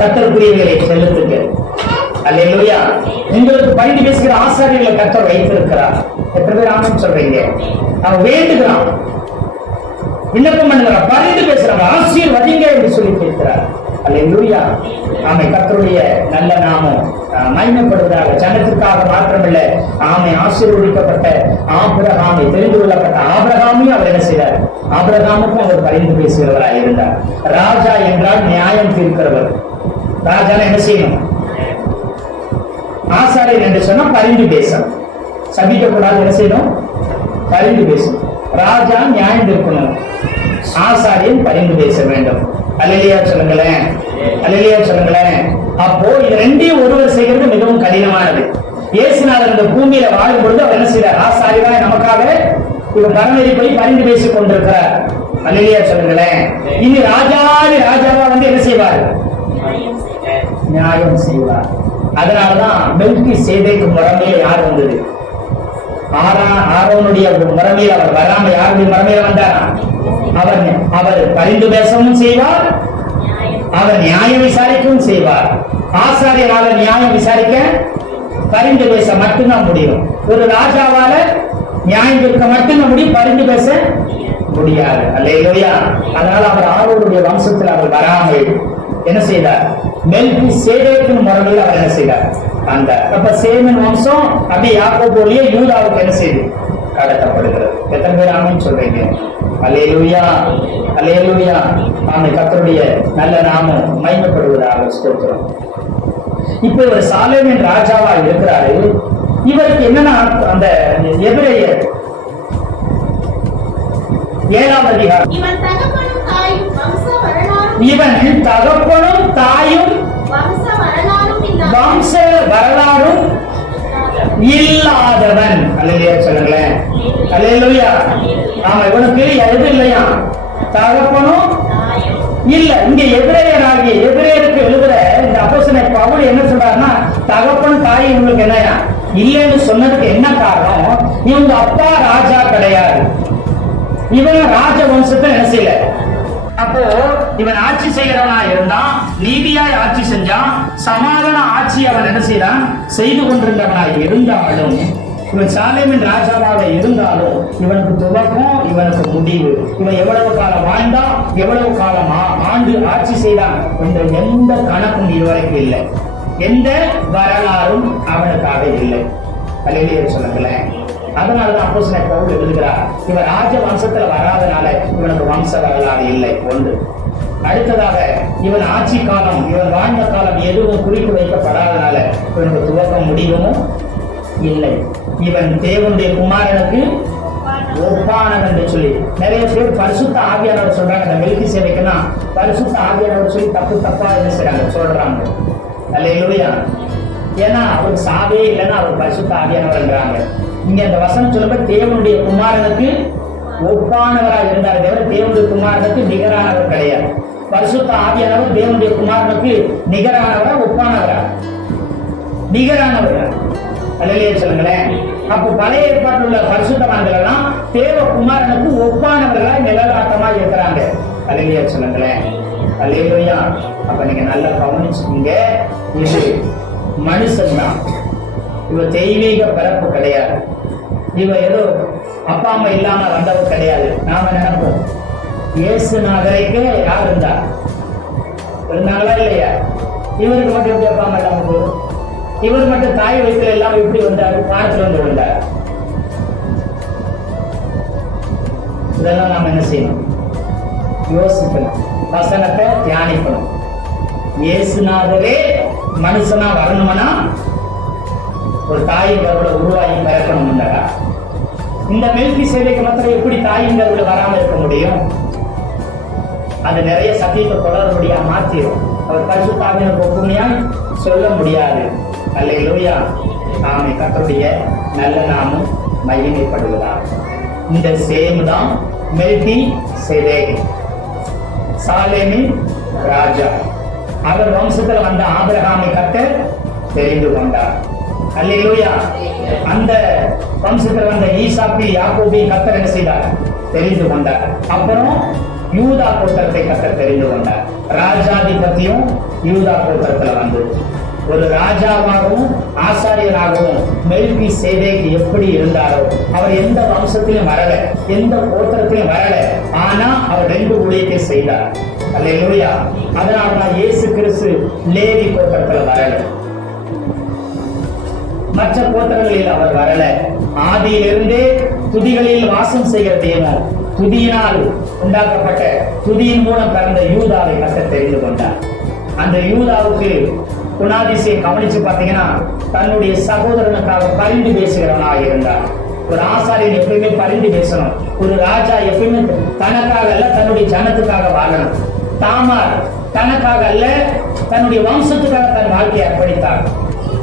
கர்த்தருக்குரியவைகளை செலுத்துங்க. அல்லேலூயா. உங்களுக்கு பரிந்து பேசுகிற ஆசாரியர்களை கர்த்தர் வைத்திருக்கிறார். எத்தனை பேர் ஆமென் சொல்றீங்க? அவன் வேண்டுகிறான், விண்ணப்பம் பண்ணுகிறான், பரிந்து பேசுறாங்க, ஆசீர்வதிங்க என்று சொல்லி கேட்கிறார். அல்லேலூயா. ஆமென். கர்த்தருடைய நல்ல நாமம் மகிமைப்படுவதாக. ஜனத்திற்காக மாத்திரமல்ல, ஆமை ஆசீர்வதிக்கப்பட்ட ஆபிரகாமை, தெரிந்து கொள்ளப்பட்ட ஆபிரகாமையும் அவர் என்ன செய்தார்? ஆபிரகாமுக்கும் அவர் பரிந்து பேசுகிறவராக இருந்தார். ராஜா என்றால் நியாயம் தீர்க்கிறவர். ராஜா என்ன செய்யணும்? ஆசாரியர் என்று சொன்னா பரிந்து பேசணும். சபிக்க கூடாது. என்ன செய்யணும்? பரிந்து பேசணும். ராஜா நியாயம் தீர்க்கணும், ஆசாரியன் பரிந்து பேச வேண்டும். அல்லேலூயா சொல்லுங்களேன், அல்லேலூயா சொல்லுங்களேன். அப்போ இது ரெண்டையும் ஒருவர் செய்கிறது மிகவும் கடினமானது. இயேசுநாதர் இந்த பூமியில வாழும் பொழுது அவர் என்ன செய்தார்? ஆசாரியராய் நமக்காக இவர் பரமேறி போய் பரிந்து பேசிக் கொண்டிருக்கிறார். அல்லேலூயா சொல்லுங்களேன். இனி ராஜாவா வந்து என்ன செய்வார்? நியாயம் செய்வார். அதனாலதான் மெல்கி சேதேக்கு முறைமையில யார் வந்தது? ஆரோனுடைய முறைமையில் அவர் வராம யாருடைய முறைமையில வந்தாரா? அவர் பரிந்து பேசவும் செய்வார், அவர் நியாயம் விசாரிக்கவும் செய்வார். ஆசாரியரால நியாயம் விசாரிக்க, பரிந்து பேச மட்டும்தான் முடியும். ஒரு ராஜாவால நியாயம் கேட்க மட்டும்தான் முடியும், பரிந்து பேச முடியாது. அல்லேலூயா. அதனால அவர் ஆரோனுடைய வம்சத்தில் அவர் வராமல் என்ன செய்தார்? மெல்கி சேதேக்கின் முறையில் அவர் என்ன செய்தார்? அந்த அப்ப சேமன் வம்சம் அப்படியே யாக்கோபுடைய யூதாவுக்கு என்ன செய்து கடத்தப்படுகிறது. எத்தனை பேர் ஆமென் சொல்றீங்க? அல்லேலூயா, அல்லேலூயா. ஆமை கர்த்தருடைய நல்ல நாமம் மகிமைப்படுவதாக. ஸ்தோத்திரம். இப்ப இவர் சாலேமின் ராஜாவா இருக்கிறாரு. இவருக்கு என்னன்னா, அந்த எபிரேயர் 7ஆம் அதிகாரம், இவன் தகப்பனும் தாயும் வம்ச வரலாறும் இல்லாதவன். அல்லேலூயா சொல்லுங்களேன், அல்லேலூயா. ஆமா, இவனுக்கு எது இல்லையா? தகப்பனும் இல்ல. இங்க எபிரேயருக்கு எழுதுற இந்த அப்போஸ்தலன் பவுல் என்ன சொல்றாருன்னா, தகப்பன் தாய் இவங்களுக்கு என்னையா இல்லைன்னு சொன்னதுக்கு என்ன காரணம்? இவங்க அப்பா ராஜா கிடையாது, இவன் ராஜ வம்சத்தை என்ன செய்யல. அப்போ இவன் ஆட்சி செய்கிறவனா இருந்தான், நீதியாய் ஆட்சி செஞ்சான், சமாதான ஆட்சி அவன் என்ன செய்தான்? செய்து கொண்டிருந்தவனாய் இருந்தாலும், இவன் சாலேமின் ராஜாவாக இருந்தாலும் இவனுக்கு துவக்கம், இவனுக்கு முடிவு. இவன் எவ்வளவு காலம் வாழ்ந்தான், எவ்வளவு காலம் ஆண்டு ஆட்சி செய்தான் என்ற எந்த கணக்கும் இதுவரைக்கும் இல்லை, எந்த வரலாறும் அவனுக்காக இல்லை. அல்லேலூயா சொல்லுங்களேன். அதனாலதான் அப்போஸ்தலன் பவுல் எழுதுகிறார், இவன் ராஜ வம்சத்துல வராதனால இவனுக்கு வம்ச வரலாறு இல்லை. ஒன்று. அடுத்ததாக, இவன் ஆட்சி காலம், இவன் வாழ்ந்த காலம் எதுவும் குறித்து வைக்கப்படாதனால இவனுக்கு துவக்கம் முடிவும் இல்லை. இவன் தேவனுடைய குமாரனுக்கு ஒப்பானவன் என்று சொல்லி நிறைய பேர் பரிசுத்த ஆவியானவர் சொல்றாங்க. இந்த மெல்கி சேதைக்குன்னா பரிசுத்த ஆவியானவர் சொல்லி தப்பா என்ன செய்றாங்க? சொல்றாங்க. அல்லேலூயா. ஏன்னா அவருக்கு சாவே இல்லைன்னா அவர் பரிசுத்த ஆவியானவர்ன்றாங்க. இங்க அந்த வசனம் சொல்லும்போது தேவனுடைய குமாரனுக்கு ஒப்பானவராக இருந்தார் தவிர தேவனுடைய குமாரனுக்கு நிகரானவர் கிடையாது. பரிசுத்த ஆவியானவர் தேவனுடைய குமாரனுக்கு நிகரானவரா ஒப்பானவரா? நிகரானவரா? அல்லேலூயா சொல்லுங்களேன். அப்போ பழைய ஏற்பாட்டில் உள்ள பரிசுத்தவான்கள் எல்லாம் தேவ குமாரனுக்கு ஒப்பானவர்களாய் நிழலாட்டமா இருக்கிறாங்க. அல்லேலூயா சொல்லுங்களேன். அல்லேலூயா. அப்ப நீங்க நல்லா கவனிச்சுக்கீங்க, இது மனுஷன் தான், இவ தெய்வீக பிறப்பு கிடையாது, இவ ஏதோ அப்பா அம்மா இல்லாம வந்தவர் கிடையாது. நாம நினைப்போம் இயேசுநாதருக்கு யார் இருந்தாங்களா இல்லையா? இவருக்கு மட்டும் எப்படி அப்பா அம்மா இல்லாம போகும்? இவர் மட்டும் தாய் வயிற்றுல எல்லாம் எப்படி வந்தாரு? பாடத்துல வந்து வந்தார். இதெல்லாம் நாம என்ன செய்யணும்? யோசிக்கணும், வசனத்தை தியானிக்கணும். இயேசுநாதரே மனுஷனா வரணும்னா ஒரு தாயின் கருவுல உருவாகி பிறக்கணும். இந்த மெல்கி சேதைக்கு மாத்திரம் எப்படி தாயின் கருவுல வராம இருக்க முடியும்? அது நிறைய சத்தியத்தை தொடர்படியா மாத்திரும். அவர் பரிசுத்த ஆவியானவருக்கு ஒப்புமையா சொல்ல முடியாது. அல்லேலூயா. ஆமென். கர்த்தருடைய நல்ல நாமம் மகிமைப்படுவதாக. இந்த சேம் தான் மெல்கி சேதேக், சாலேமின் ராஜா. அவர் வம்சத்தில் வந்த ஆபிரகாமை கர்த்தர் தெரிந்து கொண்டார். அல்லேலூயா. அந்த வம்சத்தில் வந்த ஈசாக்கு யாக்கோபை கர்த்தர் என்ன செய்தார்? தெரிந்து கொண்டார். அப்புறம் யூதா கோத்திரத்தை கர்த்தர் தெரிந்து கொண்டார். ராஜாதிபத்தியம் யூதா கோத்திரத்துல வந்து ஒரு ராஜாவாகவும் ஆசாரியராகவும் மெல்கி சேதேக் எப்படி இருந்தாரோ, அவர் எந்த வம்சத்திலும் வரல, எந்த கோத்திரத்திலும் வரல, ஆனா அவர் 2 ஊழியத்தை செய்தார். அல்லேலூயா. அதனால இயேசு கிறிஸ்து லேவி கோத்திரத்துல வரல. மற்ற கோத்திரங்களில் அவர் வரல. ஆதியிலிருந்தே துதிகளில் வாசம் செய்கிற தேவன், துதியினால் உண்டாக்கப்பட்ட துதியின் மூலம் பிறந்த யூதாவை கர்த்தர் தெரிந்து கொண்டார். அந்த யூதாவுக்கு குணாதிசயம் கவனிச்சு பார்த்தீங்கன்னா தன்னுடைய சகோதரனுக்காக பரிந்து பேசுகிறவனாக இருந்தார். ஒரு ஆசாரியன் எப்பயுமே பரிந்து பேசணும். ஒரு ராஜா எப்பயுமே தனக்காக அல்ல தன்னுடைய ஜனத்துக்காக வாழணும். தாமார் தனக்காக அல்ல தன்னுடைய வம்சத்துக்காக தன் வாழ்க்கையை அர்ப்பணித்தார்.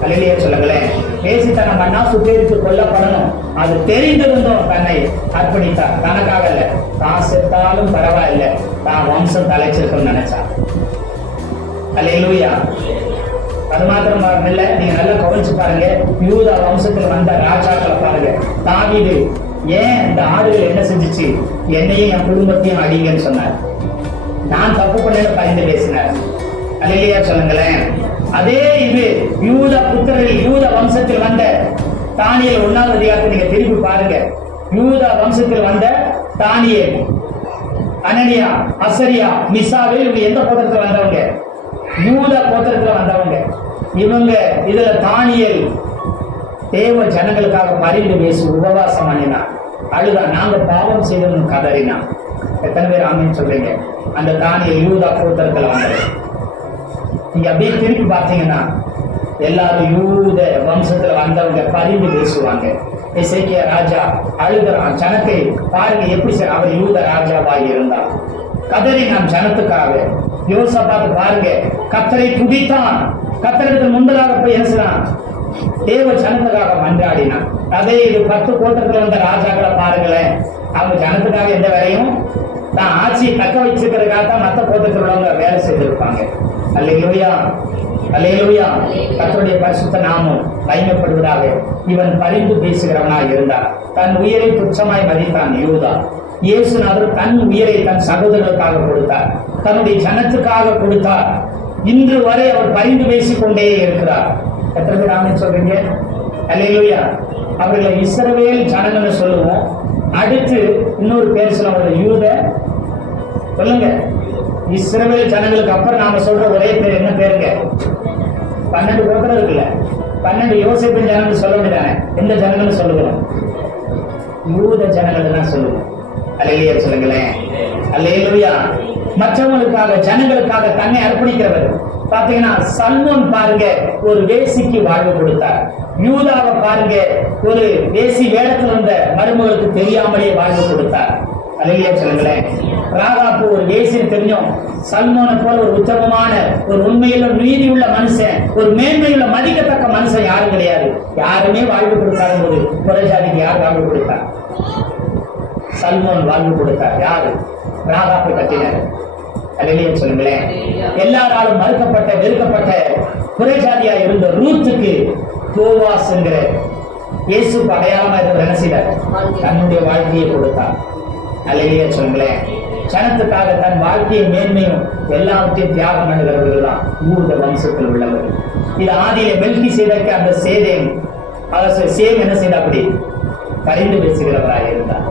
அல்லேலூயா சொல்லுங்களேன். பேசித்தனம் பண்ணா சுட்டெரித்து கொல்லப்படணும், அது தெரிந்திருந்தும் தன்னை அர்ப்பணித்தார். தனக்காக அல்ல, தான் செத்தாலும் பரவாயில்லை, தான் வம்சம் தலைச்சிருக்கும்னு நினைச்சார். அல்லேலூயா. அது மாத்திரம் இல்ல, நீங்க நல்லா கவனிச்சு பாருங்க. யூதா வம்சத்தில் வந்த ராஜாக்களை பாருங்க. தாவீது ஏன் இந்த ஆடுகள் என்ன செஞ்சுச்சு, என்னையும் என் குடும்பத்தையும் அடிங்கன்னு சொன்னார். நான் தப்பு பண்ண பரிந்து பேசினார். அல்லேலூயா சொல்லுங்களேன். அதே இது யூத புத்திரரில் யூத வம்சத்தில் வந்த தானியேல் 1ஆவது அதிகாரத்தை நீங்க திருப்பி பாருங்க. யூத வம்சத்தில் வந்த தானியேல், அனனியா, அசரியா, மிசாவேல், இவங்க எந்த கோத்திரத்தில் வந்தவங்க? யூத கோத்திரத்தில் வந்தவங்க. இவங்க இதுல தானியேல் தேவ ஜனங்களுக்காக பரிந்து பேசி உபவாசம் பண்ணினா, அழுதா, நாங்க பாவம் செய்தோம்னு கதறினா. எத்தனை பேர் ஆமீன் சொல்றீங்க? அந்த தானியேல் யூதா கோத்திரத்தில் வந்தது. நீங்க அப்படியே திருப்பி பார்த்தீங்கன்னா எல்லாரும் யூத வம்சத்துல வந்தவங்க பரிந்து பேசுவாங்க. எசேக்கியா ராஜா அழுகிறான், ஜனத்தை பாருங்க எப்படி அவர் யூத ராஜாவாக இருந்தார். கதறி நாம் ஜனத்துக்காக. யோசபாத் பாருங்க, கர்த்தரை துதித்தான், கர்த்தருக்கு முன்பதாக போய் என்ன தேவ ஜனத்துக்காக மன்றாடினான். அதே இது 10 கோத்திரத்துல வந்த ராஜாக்களை பாருங்களேன், அவங்க ஜனத்துக்காக எந்த வேலையும் தான் ஆட்சியை தக்க வச்சிருக்கிறதுக்காக தான் மற்ற கோத்திரத்தில் உள்ளவங்க வேலை செய்திருப்பாங்க. அல்லேலூயா, அல்லேலூயா. கர்த்தருடைய பரிசுத்த நாமம் மகிமைப்படுவதாக. இவன் பரிந்து பேசுகிறவனாக இருந்தார். தன் உயிரை துச்சமாய் மதித்தான் யூதா. இயேசுநாதர் தன் உயிரை தன் சகோதரர்களுக்காக கொடுத்தார், தன்னுடைய ஜனத்துக்காக கொடுத்தார். இன்று வரை அவர் பரிந்து பேசிக் கொண்டே இருக்கிறார். எத்தனை பேர் ஆமென் சொல்றீங்க? அல்லேலூயா. அவர்களை இஸ்ரவேல் ஜனங்கள்னு சொல்லுவோம். அடுத்து இன்னொரு பேர் சொல்லுவாங்க, யூத. சொல்லுங்க, இஸ்ரவேல் ஜனங்களுக்கு அப்புறம் நாம சொல்ற ஒரே பேர் என்ன பேருங்க? 12 கோத்திரம் இருக்குல்ல, 12 யோசேப்பின் ஜனங்கள் சொல்ல வேண்டியதானே? எந்த ஜனங்கள் சொல்லுகிறோம்? யூத ஜனங்கள் தான் சொல்லுவோம். அல்லேலூயா சொல்லுங்களேன். அல்லேலூயா. மற்றவங்களுக்காக ஜனங்களுக்காக தன்னை அர்ப்பணிக்கிறவர். பாத்தீங்கன்னா சல்மோன் பாருங்க, ஒரு வேசிக்கு வாழ்வு கொடுத்தார். யூதாவை பாருங்க, ஒரு வேசி வேடத்தில் வந்த மருமகளுக்கு தெரியாமலே வாழ்வு கொடுத்தார். அல்லேலூயா சொல்லுங்களேன். ராகாப்பு ஒரு வேசின்னு தெரியும். சல்மோனை போல ஒரு உத்தமமான, ஒரு உண்மையுள்ள, நீதியுள்ள மனுஷன், ஒரு மேன்மையுள்ள, மதிக்கத்தக்க மனுஷன் யாரும் கிடையாது. யாருமே வாழ்வு கொடுக்காத போது புறஜாதிக்கு யார் வாழ்வு கொடுத்தார்? சல்மோன் வாழ்வு கொடுத்தார். யாரு? ராகாப்பை கட்டினார். அல்லேலூயா சொல்லுங்களேன். எல்லாராலும் மறுக்கப்பட்ட, வெறுக்கப்பட்ட புறஜாதியா இருந்த ரூத்துக்கு போவாஸ் என்கிற இயேசுக்கு அடையாளமா இருந்த என்ன செய்தார்? தன்னுடைய வாழ்க்கையை கொடுத்தார். அல்லேலூயா சொல்லுங்களேன். ஜனத்துக்காக தன் வாழ்க்கையை மேன்மையும் எல்லாவற்றையும் தியாகம் பண்ணுகிறவர்கள் தான் யூத வம்சத்தில் உள்ளவர்கள். இது ஆதியிலே மெல்கி சேதேக்கு அந்த சேதேம் சேம் என்ன செய்த அப்படி பரிந்து பேசுகிறவராக இருந்தார்.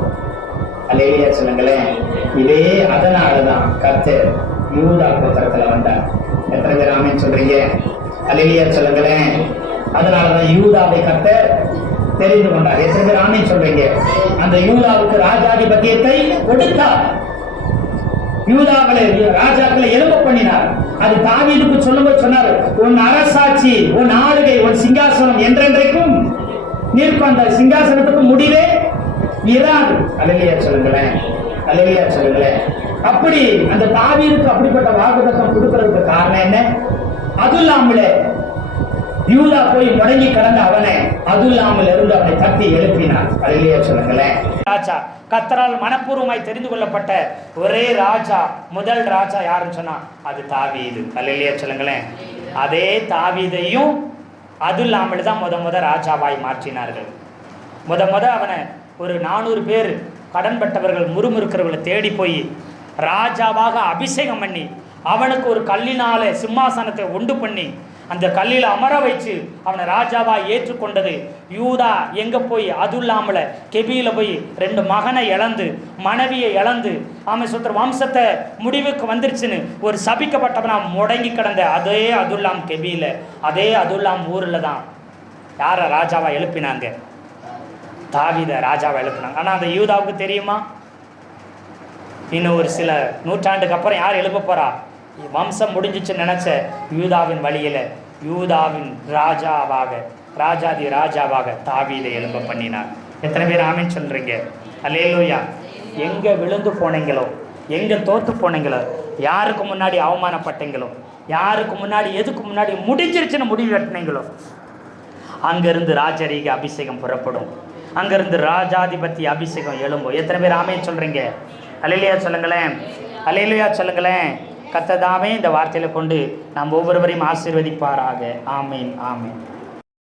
அல்லேலூயா சொல்லுங்களேன். இதே அதனாலதான் கர்த்தர் யூதா கோத்திரத்துல வந்தார். எத்தனை பேர் ஆமென் சொல்றீங்க? அல்லேலூயா சொல்லுங்களேன். அதனாலதான் யூதாவை கர்த்தர் தெரிந்து கொண்டார். எத்தனை பேர் ஆமென் சொல்றீங்க? அந்த யூதாவுக்கு ராஜாதிபத்தியத்தை கொடுத்தார். யூதாக்களை ராஜாக்களை எழும்ப பண்ணினார். அது தாவீதுக்கு சொல்லும்போது சொன்னார், உன் அரசாட்சி, உன் ஆளுகை, உன் சிங்காசனம் என்றென்றைக்கும் நிற்கும், அந்த சிங்காசனத்துக்கு முடிவே இராது. அல்லேலூயா சொல்லுங்களேன். அல்லேலூயா சொல்லுங்களேன். அப்படி அந்த தாவீதுக்கு அப்படிப்பட்ட வாக்குத்தத்தம் கொடுக்கிறதுக்கு காரணம் என்ன? அது இல்லாமல யூதா போய் முடங்கி கிடந்த அவனை அதுல்லாமல் இருந்து அவனை தட்டி எழுப்பினார். அல்லேலூயா சொல்லுங்களேன். ராஜா கர்த்தரால் மனப்பூர்வமாய் தெரிந்து கொள்ளப்பட்ட ஒரே ராஜா, முதல் ராஜா யாருன்னு சொன்னா அது தாவீது. அல்லேலூயா சொல்லுங்களேன். அதே தாவீதையும் அது இல்லாமல் தான் முத ராஜாவாய் மாற்றினார்கள். முத அவனை ஒரு 400 பேர் கடன்பட்டவர்கள் முறுமுறுக்கிறவர்களை தேடி போய் ராஜாவாக அபிஷேகம் பண்ணி அவனுக்கு ஒரு கல்லினால சிம்மாசனத்தை உண்டு பண்ணி அந்த கல்லில் அமர வச்சு அவனை ராஜாவா ஏற்றுக்கொண்டது யூதா. எங்க போய் அது இல்லாமல கெபியில போய் 2 மகனை இழந்து, மனைவியை இழந்து, அவன் சுற்ற வம்சத்தை முடிவுக்கு வந்துருச்சுன்னு ஒரு சபிக்கப்பட்டவனா முடங்கி கிடந்த அதே அதுல்லாம் கெபியில, அதே அதுல்லாம் ஊர்ல தான் யாரை ராஜாவா எழுப்பினாங்க? தாவீதை ராஜாவை எழுப்பினாங்க. ஆனால் அந்த யூதாவுக்கு தெரியுமா? இன்னும் ஒரு சில நூற்றாண்டுக்கு அப்புறம் யார் எழுப்ப போறா? வம்சம் முடிஞ்சிச்சுன்னு நினைச்ச யூதாவின் வழியில யூதாவின் ராஜாவாக, ராஜாதி ராஜாவாக தாவீதை எழும்ப பண்ணினார். எத்தனை பேர் ஆமீன் சொல்றீங்க? அல்லேலூயா. எங்க விழுந்து போனீங்களோ, எங்க தோத்து போனீங்களோ, யாருக்கு முன்னாடி அவமானப்பட்டீங்களோ, யாருக்கு முன்னாடி எதுக்கு முன்னாடி முடிஞ்சிருச்சுன்னு முடிவு கட்டினீங்களோ, அங்கிருந்து ராஜரீக அபிஷேகம் புறப்படும். அங்கிருந்து ராஜாதிபதி அபிஷேகம் எழும்பும். எத்தனை பேர் ஆமீன் சொல்றீங்க? அல்லேலூயா சொல்லுங்களேன். அல்லேலூயா சொல்லுங்களேன். கர்த்தர் தாமே இந்த வார்த்தையில கொண்டு நாம் ஒவ்வொருவரையும் ஆசீர்வதிப்பாராக. ஆமீன், ஆமீன்.